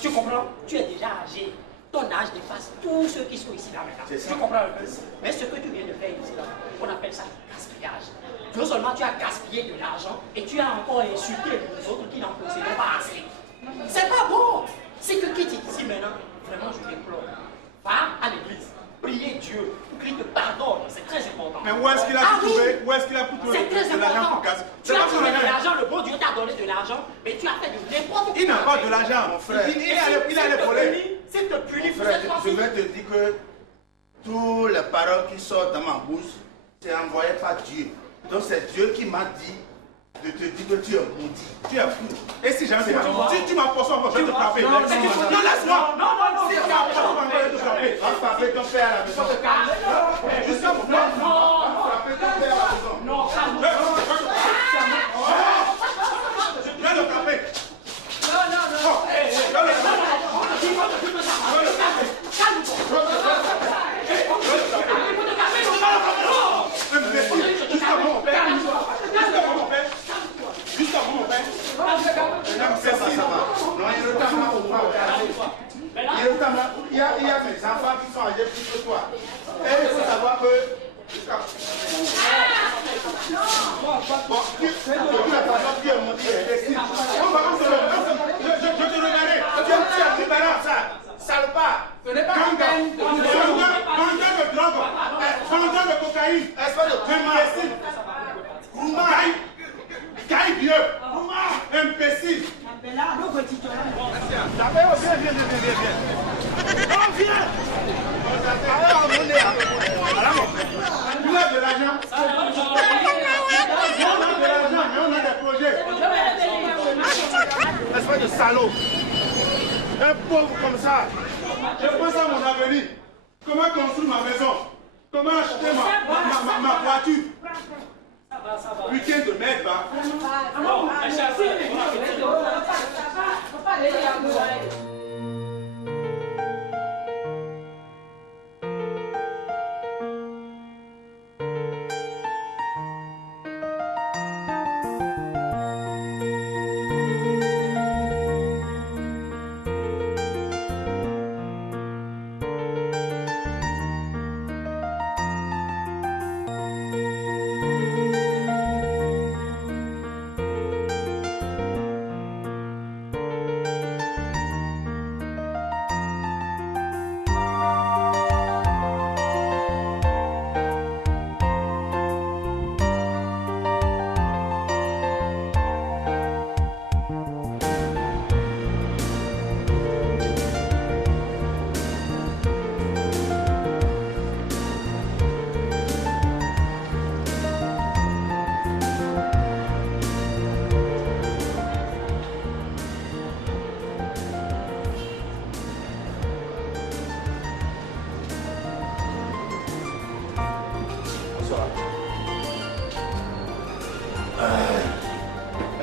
Tu comprends? Tu es déjà âgé. Ton âge dépasse tous ceux qui sont ici là maintenant. C'est ça. Tu comprends un peu? Mais ce que tu viens de faire ici là, on appelle ça du gaspillage. Non seulement tu as gaspillé de l'argent, et tu as encore insulté les autres qui n'en possédaient pas assez. C'est pas bon. C'est que quitte ici maintenant, vraiment je t'implore. Va à l'église, priez Dieu, prie de pardon, c'est très important. Mais où est-ce qu'il a pu trouver? Où est-ce qu'il a pu trouver C'est très de l'argent important. pour gaz? Tu as trouvé de l'argent, le bon Dieu t'a donné de l'argent, mais tu as fait de n'importe quoi. Il n'a pas de l'argent. Mon frère. Il a les volets. S'il te punit pour Frère, cette je fois-ci. vais te dire que toutes les paroles qui sortent dans ma bouche, c'est envoyé par Dieu. Donc c'est Dieu qui m'a dit de te dire que tu es maudit. Tu es fou. Et si jamais tu m'as forcé encore, je vais te frapper. Non, Non, laisse-moi. non, Si tu m'as forcé encore, je vais te frapper. Va frapper ton père à la maison. Jusqu'à mon frère. Va frapper ton père à la maison. non, calme. Je vais le frapper. Jusqu'à mon père. Ça va. Non, il y a le temps là pour pas regarder. Il y a le temps là. Il y a mes enfants qui sont âgés plus que toi. Et il faut savoir que... Bon, tu as pas tu es maudit. Je te regarderai. Tu es libérant ça. Salopard. Ce n'est pas une peine de vous Vendeur de drogue. Vendeur de cocaïne. Espèce de Imbécile. Caille vieux. Imbécile. Viens. Tu as de l'argent. On a de l'argent, mais on a des projets. Espèce de salaud. Un pauvre comme ça. Je pense à mon avenir. Comment construire ma maison? Comment acheter ma voiture? Putain de merde, va. Bon, mes chers frères,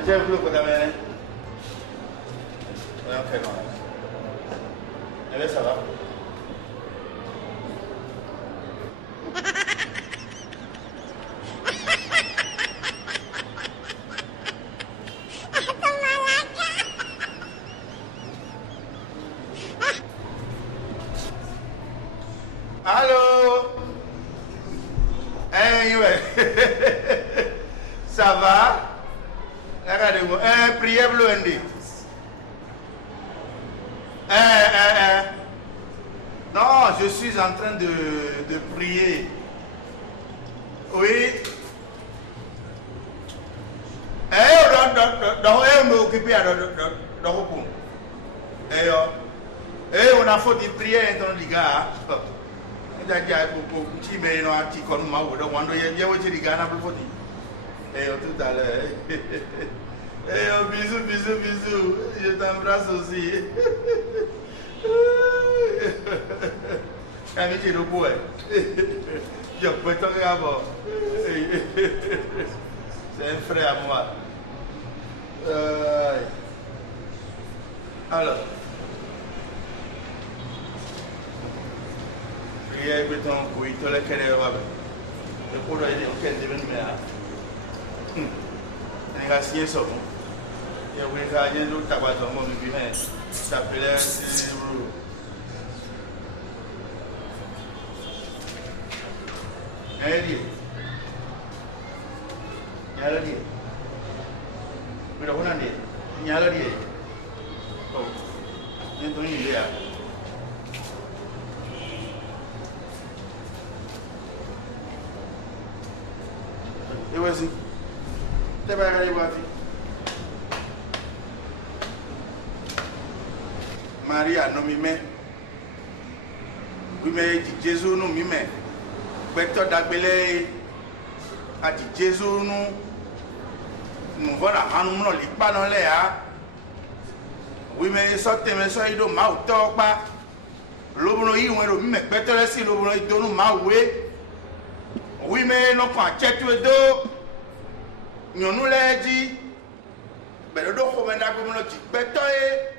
J'ai vu le côté américain. Ok, non. Eh bien, ça va. Allô? Hey, ouais. Ça va? Regardez-moi. Priez bleu, Andy. Non, je suis en train de prier. Oui. On a fait des prières dans les gars. Tout à l'heure. Bisous, bisous, bisous. Je t'embrasse aussi. Amitié de bois. Je peux t'en avoir. C'est un frère à moi. Alors. Prière que ton couille, tu l'as qu'elle est là. Le courant est auquel tu veux me mettre. Il y a signé ça. Il y a un autre tabac dans mon bébé. Ça s'appelait. Allez. Allez. Pero una ni nyala dia. Oh. Ni tu ni dia. Ewasi. Teba kali wati. Maria no mi me. Oui mais Jésus no mi me. Beto dagbele ati Jésus no nous voilà en nous les pas dans les a oui mais sortez mais ça il do ma auto pa lobono yi won ro mi me petele si lobono i do nu ma we oui mais no pa chetu do nyonu le di be do ko me na go mo ti peto e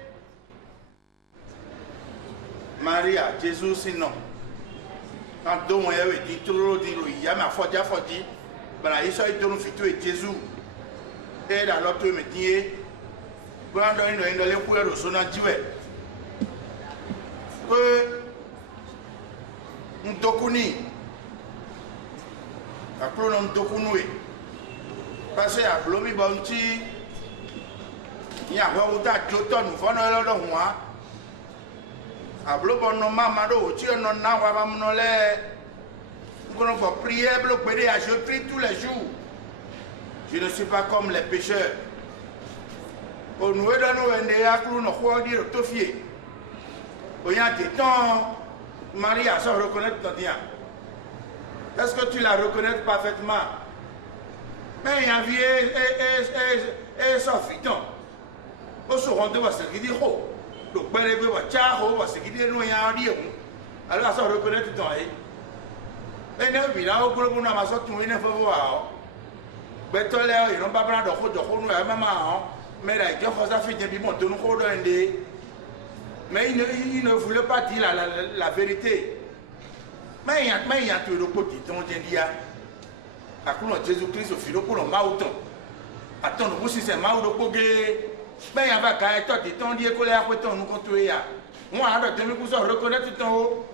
Maria Jesus sino quand do mo ye we di toro di ro ya ma fodi bana iso i do nu fitu e Jesus et dans l'autre métier, quand on est dans les couleurs de son antiwé, que nous dokuni, après nous dokunoué, parce que à Blomi Bounty, il y a un autre Joton, nous faisons le roi, à Blobon, nos mamans, tu es non, nous allons prier, bloquer, je prie tous les jours. Je ne suis pas comme les pécheurs. Au nous est dans nos endéaclous, nous croyons dire au tofier. Au y a des temps, Marie a sans reconnaître ton tien. Est-ce que tu la reconnais parfaitement? Mais il y a un vieux et son fiton. Au second de ce qui dit oh. Donc, ben, les bébés, ciao, ce qui dit nous y a un dieu. Alors, sans reconnaître ton tien. Et nous, il a au groupe, on a ma sorte, nous, il ne faut voir. Beto leo ils n'ont pas besoin de nous maman mais là ils ont fait des bimons de nous mais il ne voulait pas dire la vérité mais il y a tout le côté ton dia à quoi Jésus Christ au filo pour le mauton attends nous si c'est mau de poguer mais il y a pas qu'à toi tu ton dia coller après ton nous contrôler moi avec demi pour ça reconnaître ton haut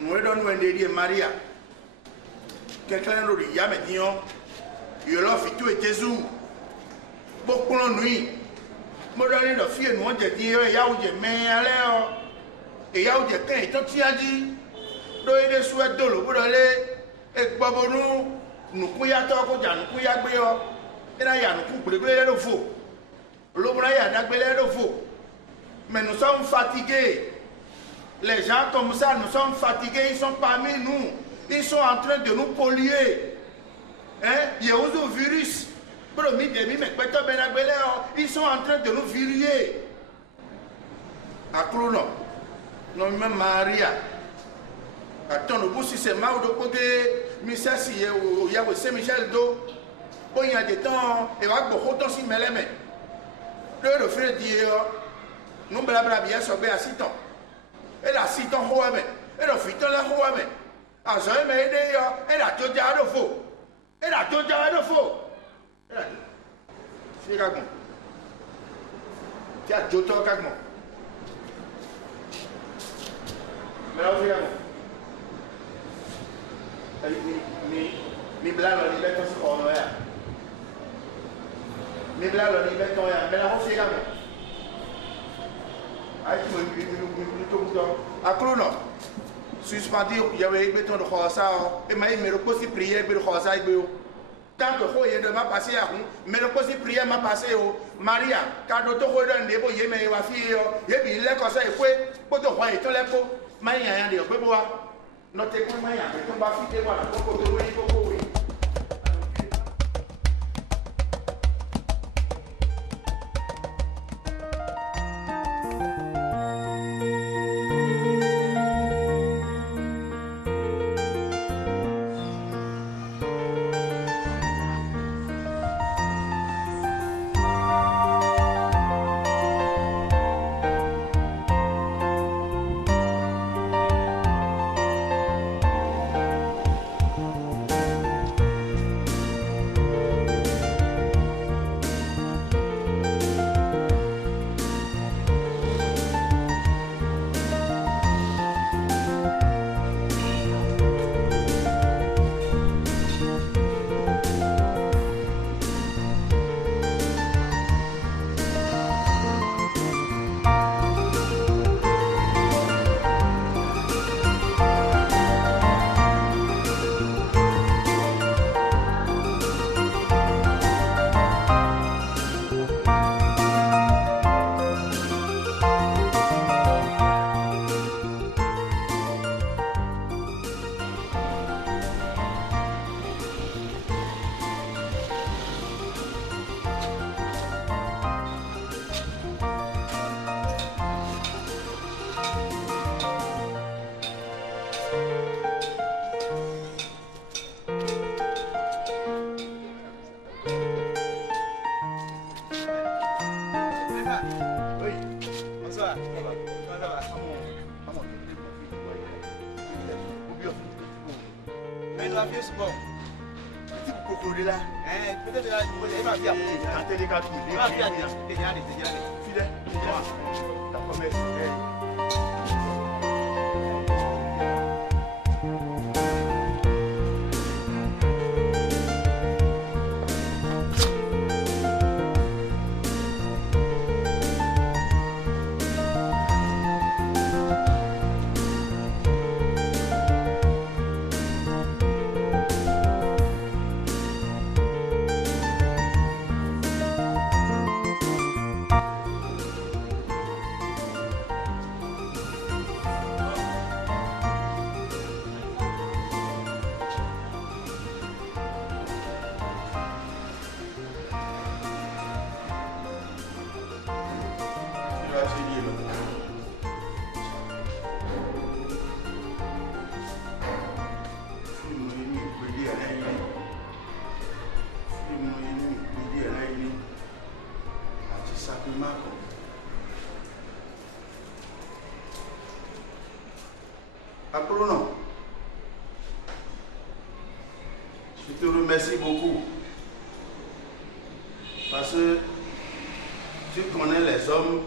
nous donne un dia Maria quelqu'un nous dit ya maintenant il a fait tout et Jésus. Beaucoup de nuit. Moi, dans les filles, nous, on dit, il y a eu des mains à l'air. Et il y a eu des pains. Et tant qu'il a dit, il y a des souhaits de l'eau. Vous allez, et Babonou, nous couillons à toi, nous couillons à toi. Et là, il y a nous couillons le faux. L'eau, il y a le faux. Mais nous sommes fatigués. Les gens comme ça, nous sommes fatigués. Ils sont parmi nous. Ils sont en train de nous polluer. Il y a un virus. Ils sont en train de nous virer. À Clono, non, même Maria. Attends, nous si c'est mal de côté, Michel, il y a Saint-Michel d'eau. il y a des temps, et va beaucoup de temps si mêlé, mais le frère dit, nous blabla bien sur à 6 ans. Et la 6 ans, et le fit la Huawei. Ah, ça m'a aidé, et la Todia de faux. Et la Todia de faux. C'est Gagnon. Tiens, Joto Gagnon. Mais là, c'est Gagnon. Mi blalo ni beto si kono ya. Mi blalo ni beto ya. Mais là, c'est Gagnon. Aïe, tu me dis, suspendu, il y avait un béton de Khosa, et m'a dit, mais le possible prière, mais le Khosa, tant que Khoye de m'a passé à vous, mais le possible prière m'a passé au Maria, car notre Khoye d'un débo, il m'a dit, il est bien comme ça, et puis, pour te voir, et tout l'écho, m'a dit, il y a un peu de bois, notre école, m'a dit, on va filer, voilà, pour que tu vois, oui. Appelons-nous. Je te remercie beaucoup. Parce que tu connais les hommes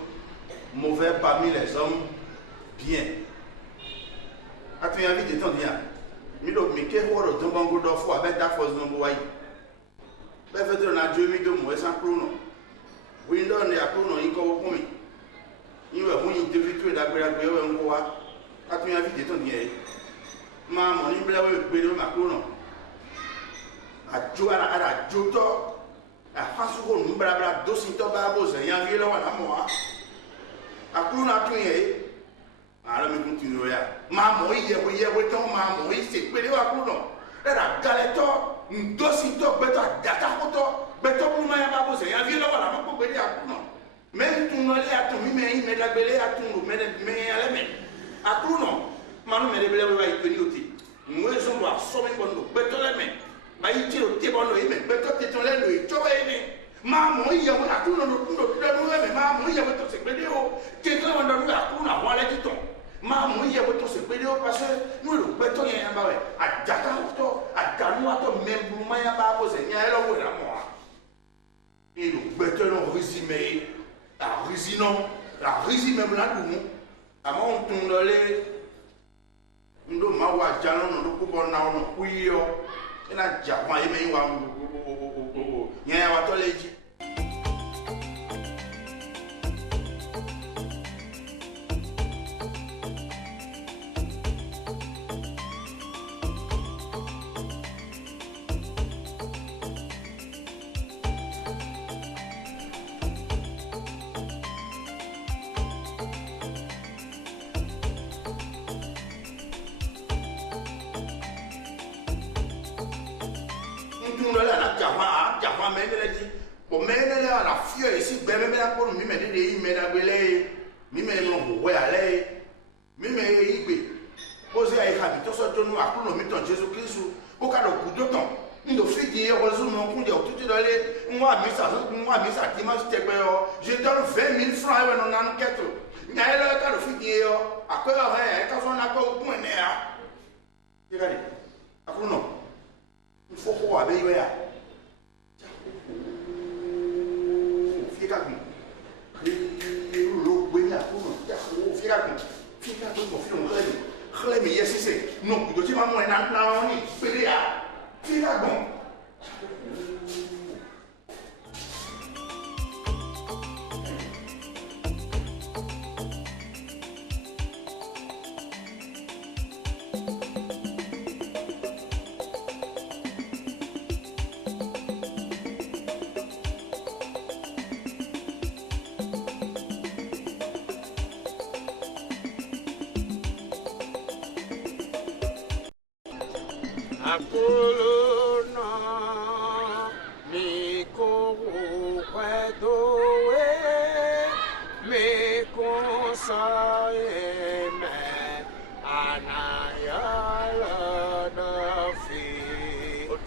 mauvais parmi les hommes bien. As-tu envie de t'en dire? Milo, mais qu'est-ce que tu as fait de fois avec ta force de Mouaï? Ben, fait de la Dieu, de moi, sans pronom. Oui, non, il y a pronom, il y a pronom. Il y a pronom, il y a pronom. As-tu envie de t'en dire? Maman, il y a pronom. A Joe, à la Joto. A Fasuko, nous blabla, dossier de babos, et un vieux à la moi. A pronom, à tout y alors, je continue. Maman, il y a autant, maman, il s'est payé à pronom. La galette, un dossier de bêta, data photo, bêta pour moi, à babos, et un vieux à la maman, pour à pronom. Même tout n'allait à ton mime, il met la belle à ton, mais à la main. À pronom, maman, mais les belles va y tenir. Moi, je dois sauver mon nom, bêta la main. Mais il tire au t'es bon, mais toi, t'es ton lait, tu vois, maman, il y a un coup, mais maman, il y a un truc, c'est que tu es dans le coup, on a voilà du temps. Maman, il y a un truc, c'est que parce que nous, le béton, il y a un barré. À Dakar, à Kanouato, même pour moi, il y a un barré, il y a un barré, moi. Et le béton, résumé, à résinant, à résumé, même là, nous, à mon tour de lait, nous, ma voix, jalon, nous, coupons, nous, oui, et là, Japon, il y a il y a un toilette. Bon, mais la fille ici, ben, pour nous, mais des médailles, mais non, ouais, allez, mais posez à Ekabi, tout ça, nous, à nous, mettons Jésus-Christ, au cas de coup de temps. Nous, filles, il y a un coup de tout de l'aller, moi, ça, dimanche, je donne 20 000 francs, on en a une quête. Il y a un cas de filles, à quoi, quand on a pas au point d'air. Regardez, à quoi non? Il faut qu'on aille là.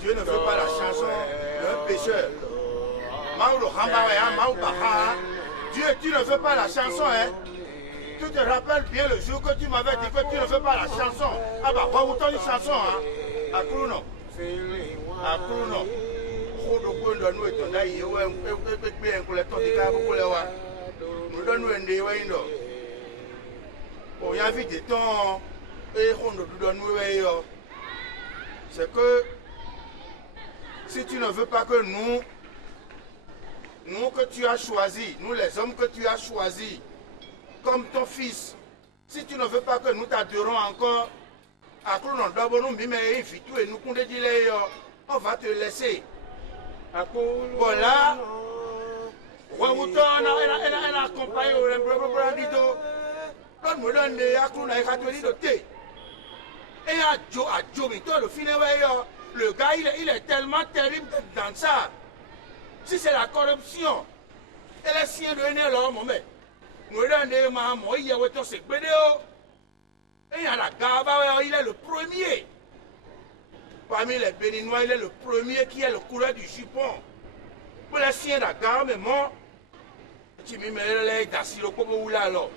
Dieu ne veut pas la chanson d'un pécheur. Dieu, tu ne veux pas la chanson, hein? Tu te rappelles bien le jour que tu m'avais dit que tu ne veux pas la chanson. Ah bah, pas autant une chanson, hein? À Kouno. À Kouno. Nous donnons un dé, il y a vite des temps et on nous donne. C'est que si tu ne veux pas que nous que tu as choisis, nous les hommes que tu as choisis, comme ton fils, si tu ne veux pas que nous t'adorons encore, on va te laisser. Voilà. Elle accompagne le gars, il est tellement terrible dans ça. Si c'est la corruption, elle est sienne de l'homme, mais nous avons il y a autant de vidéos. Et il y a la Gaba, il est le premier. Parmi les Béninois, il est le premier qui a le coureur du jupon. Pour la sienne de la Gaba, mais moi, tu me mets dans le comme là alors.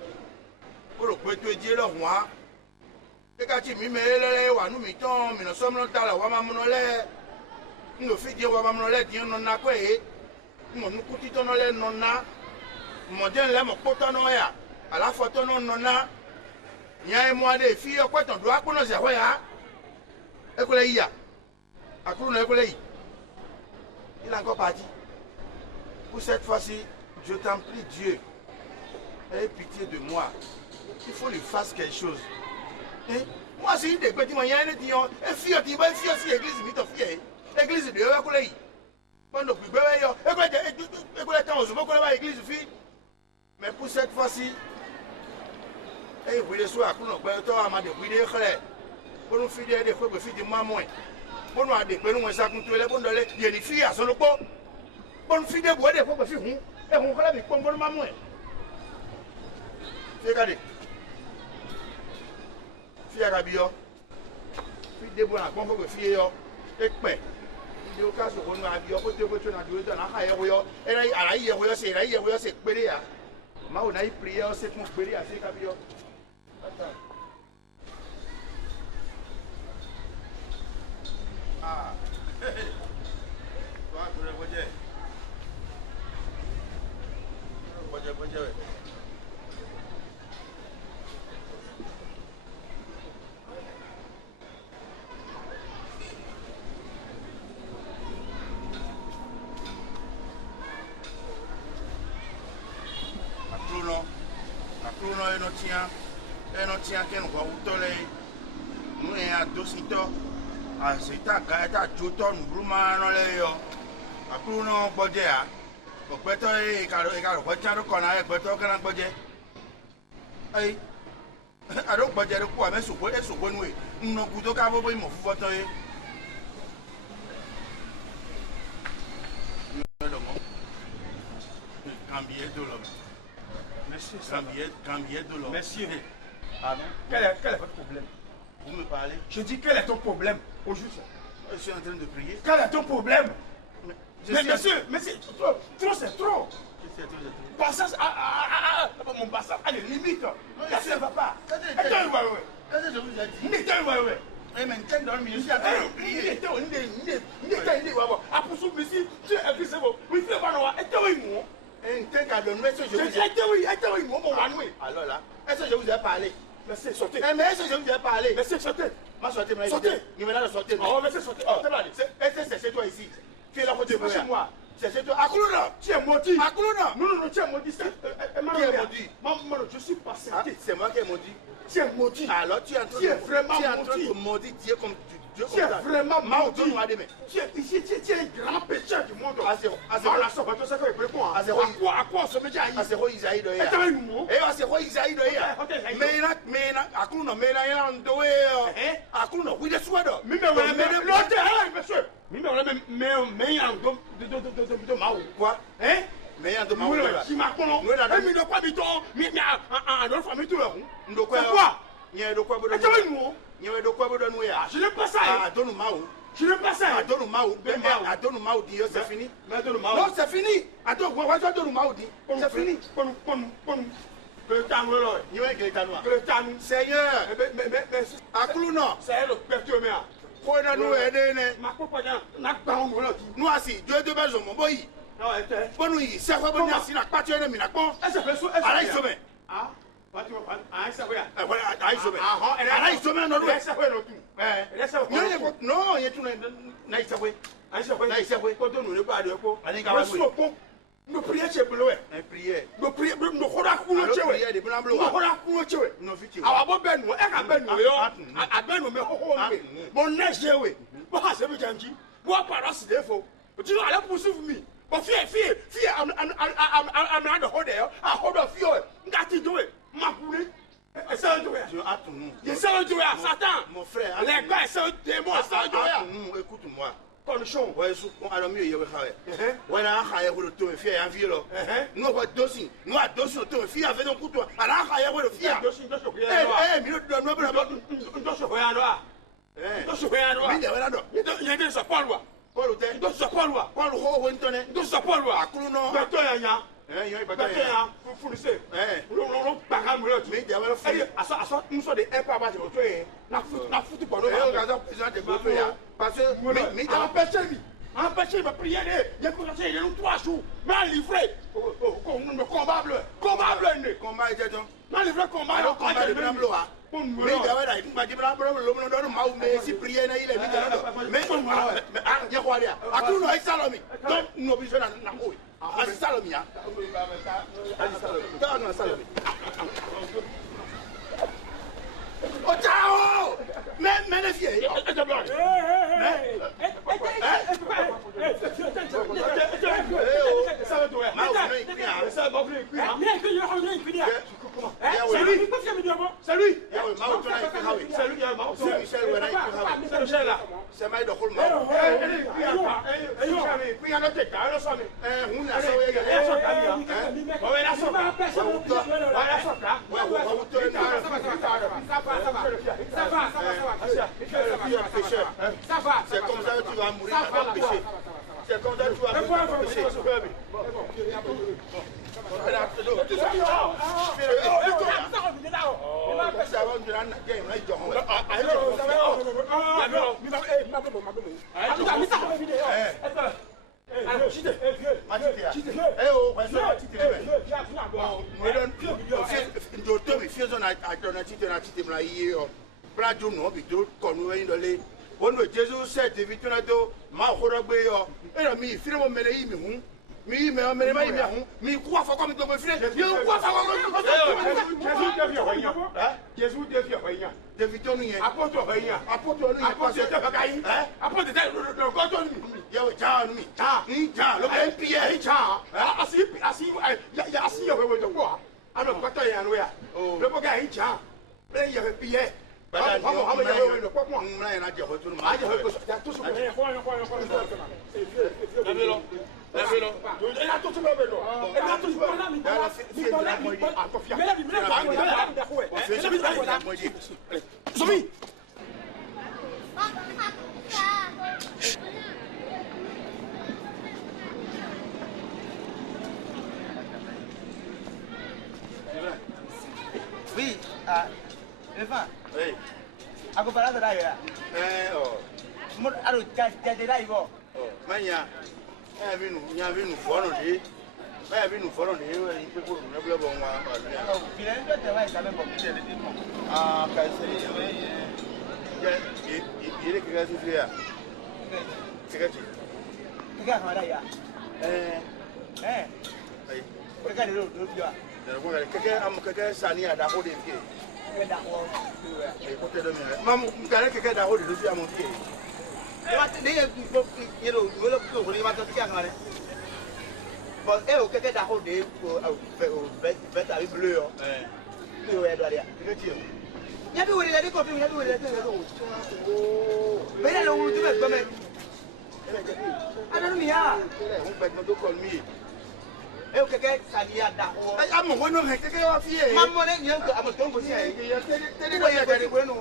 Pour le peut te dire le roi. Et quand tu me mets nous mettons, mais nous sommes dans la Wamamonolé. Nous faisons dire Wamamonolé, dire non à quoi. Nous coûtons les non à. Mon Dieu, là, mon pote non à la photo non à. Il y a un mois de filles, quoi, ton doigt, qu'on a zéro à. Écoutez, il y a. À quoi on écoute. Il est encore parti. Pour cette fois-ci, je t'en prie, Dieu, aie pitié de moi. Il faut lui faire quelque chose. Moi, c'est une des petits moyens de dire, et fille, tu vas faire si l'église, mais tu fais. L'église de Yoakulei. Pendant que l'église fille. Mais pour cette fois-ci, et vous les soirs, pour nous faire des filles, pour nous faire des filles de maman. Pour nous faire des filles, ça compte les bonnes de il y a des filles à son repos. Pour nous faire des bois, des filles, et on va les prendre pour maman. Regardez. Fille à Gabio. Fille de bois, bon, pour que fille, et paix. vidéo casse on a bio pote pote na dio na ha yewo era ara yewo se era yewo se pere ya ma on a prié on se mon pere ya se ka bio ah toi tu le voyais voyais no tien que no va utole no e a dosito a se ta ga ta joto nu bruma no le yo akuru no gboje a opeto e ka ro gboje ro kona e gboto kana gboje ai a ro gboje ro ku a me supo e supo nu e no ku to ka bo mo fufo to e cambier de l'homme monsieur cambier de l'homme monsieur. Pardon? Quel est votre problème? Vous me parlez? Je dis, quel est ton problème au juste? Je suis en train de prier. Quel est ton problème? Mais monsieur, c'est trop, c'est trop. Passage mon passage à la limite. Ça ne va pas. Qu'est-ce que je vous ai dit? Mais maintenant, je suis en train de prier. Alors là, est-ce que je vous ai parlé? Monsieur, sortez. Mais est-ce que je vous ai parlé? Monsieur, sortez. Ma sortez, mais sortez. Il me l'a sorti. Oh, monsieur, sortez. Est-ce que c'est chez toi ici? Tu es là pour te chez moi. C'est chez toi. Akuluna. Tu es maudit. Akuluna. Non, tu es maudit. Qui est maudit? Maman, je suis passé. C'est moi qui est maudit. Tu es maudit. Alors tu es en train de maudire Dieu comme Dieu. Tu es vraiment maudit. Tu es un grand pécheur du monde. À zéro Isaïe de hier. Et à zéro Isaïe de hier. Mais Akuluna, mais là, Akuluna, oui, des soins. Quoi? Hein? Mais en demandant. Si ma colonne, mais de quoi bito, mais en autre famille tout le monde. De quoi? Il y a de quoi vous donner. Il y a de quoi vous donner. Je n'aime pas ça. Donne-nous Mao. Je n'aime pas ça. Donne-nous Mao. Donne-nous Mao, Dieu, c'est fini. Non, c'est fini. Attends, donne-nous Mao, c'est fini. Que le temps là. Il y a que le temps. Que le temps. Seigneur. Mais Akuluna. C'est le père mais. Quoi nous aider? Ma compagnie n'a pas un mot. Nous assis, Dieu de base mon boy. Non, était. Bon oui, c'est quoi bon assis n'a pas tué mais n'a pas. Est-ce que ça à la semaine. Ah, pas tu vois, ah ça va. Voilà, à la semaine. À la semaine non. Ça va le tout. Non, il y a tout na ça va. Ah ça va. Na ça va. Quand on ne pas de quoi. Allez gawa. Nous prions chez Bloé. Prier. Nous prions, nous croyons que nous prier de blanc blanc. Nous croyons que nous non fiti. Ah ba ben nous, e ka ben nous yo. A ben nous me ho ho me. Mon neige we. Bo ha se bi janji. Bo paras de fo. Tu ala poursuivre me. Bo fear am not the hold there. I hold of fear. Ngati do it. Makule. E se do ya. Tu attends. Je se do ya Satan. Mon frère. Les gars se démon se do ya. Écoute-moi. Condition. Ouais, alors mieux il va faire. Ouais là, il y a le tout fait en vie là. Nous va dossier. Nous a dossier tout fait avec un couteau. Alors il y a le fier. Minute de nous pas. Dossier rien là. Mais là non. Il y a des pas loi. Quoi le temps? Dossier pas loi. Quoi le haut wentone? Dossier pas loi. Akulu non. Bateau ya. Il y a bateau ya. Pour fournisseur. Non pas comme l'autre. Mais il y a le fier. À ça nous sommes des pas pas de auto. Na foot pas. Et regarde président de bateau ya. Parce que mais empêcher ma prière, il y a commencé il y a 3 jours. Mais livré combat bleu. Combat était donc. Non livré combat. Alors combat de blanc blanc. Mais il y a là, il m'a dit blanc blanc le don ma mais si prière na il est mis mais il y a quoi là? Akulu no Salomi. Donc nous besoin na ko. Ah Salomi ya. Ali Salomi. Oh ciao! Mais les filles. C'est comme ça que tu vas mourir dans le péché. Jésus s'est évité ma horrobé, et mi firme me mi mi quoi faut comme de me filer quoi Jésus devient rien devient rien apporte rien apporte yo cha mi cha lo ben pie cha asi yo we quoi alors quoi toi ya no ya le boga cha ben ya pie Oui, Evan. Oui. Aku pernah ada ya? Mau ada jadi dah ibu. Mana? Vinu fono di. Vinu fono di. Ini pun nak bela bawang. Bila itu tewai kami bukti jadi ni. Kasi ini. Ini kita sih ya. Kita sih. Kita mana ya? Kita dulu juga. Kakek sani ada kau deh. Kita dah Écoutez le mien. Maman, vous allez quelqu'un d'arrêt de dossier à mon pied. Dia you know, we look to really want to see angare. But quelqu'un d'arrêt de better bleu. Tu es là derrière. Il y a plus de coffee, il y a plus de mais là on dit mais comme I don't know ya. On peut me call me. Quelqu'un ça y a d'accord. Ah mon bon non, quelqu'un va fier. Maman ne y'a que amateur aussi. Télé quoi ya gari quoi non.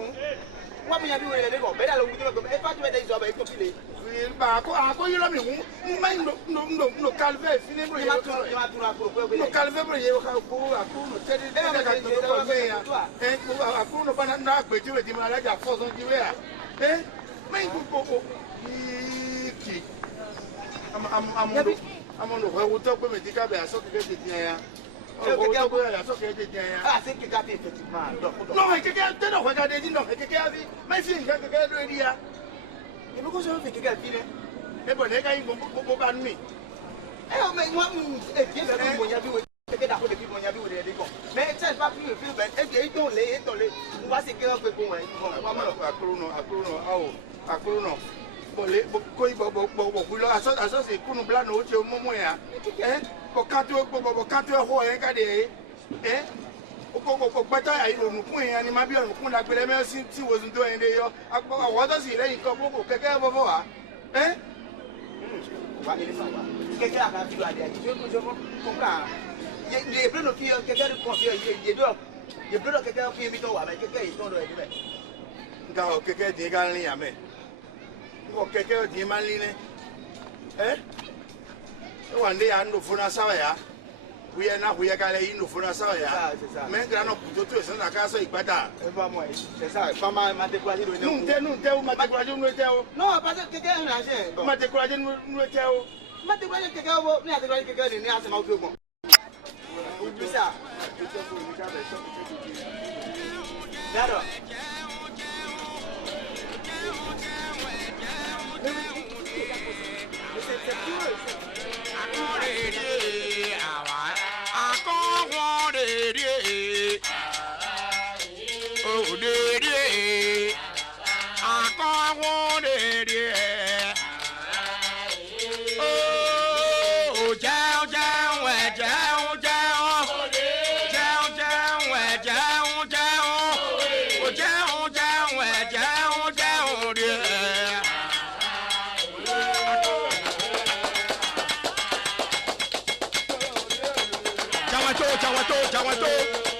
Moi me y'a vu les gens, mais là on dit comme et pas tu es des hommes et copilé. Oui, bah quoi il a mis no calve fini bro. Il m'a tourné no calve bro yo no télé no calve ya. Aku no bana na gbeji we di ma la ja force on di we ya. Mais ko ki. I'm on the way. We'll talk with me. Think about it. So get it there. Ah, c'est que gâté effectivement. Non, mais quelqu'un te donne regarder dit non, quelqu'un a vu. Mais fille, quelqu'un doit dire. Et pourquoi je fais quelqu'un qui est? Mais bon, les gars ils vont pas nuit. Mais moi et bien ça bon y a vu quelqu'un d'accord depuis bon y a vu les décors. Mais c'est pas plus le film et bien ils ont les on va c'est que un peu bon hein. Akruno. Boleh, koi bulo asal si kunu belah no ceu momo ya. Bokatu ho yang kade. Bata ai lo nuku ya ni mabi lo nuku na gbele me si wo zun do en de yo. Akpo wa to si le nkan boko keke bobo wa. Wa ile fa wa. Keke aka ti wa de ti ko comprendre. Les bleus qui quelqu'un de confiance, il doit. Les bleus quelqu'un qui mi to wa mais quelqu'un ils sont do e de. Nga quelqu'un de gan ni ya me. Quelqu'un dit maline. One day I know for Nasaya. We are not, we are going to for Nasaya. Men grano to us and a casa y pata. C'est ça, comment m'a découragé de nous. Non, m'a découragé de nous. Non, parce que quelqu'un n'a rien. M'a découragé de nous. M'a découragé quelqu'un, n'a découragé quelqu'un de Nia, c'est ma plus bon. Oublie ça. D'accord. Jawato.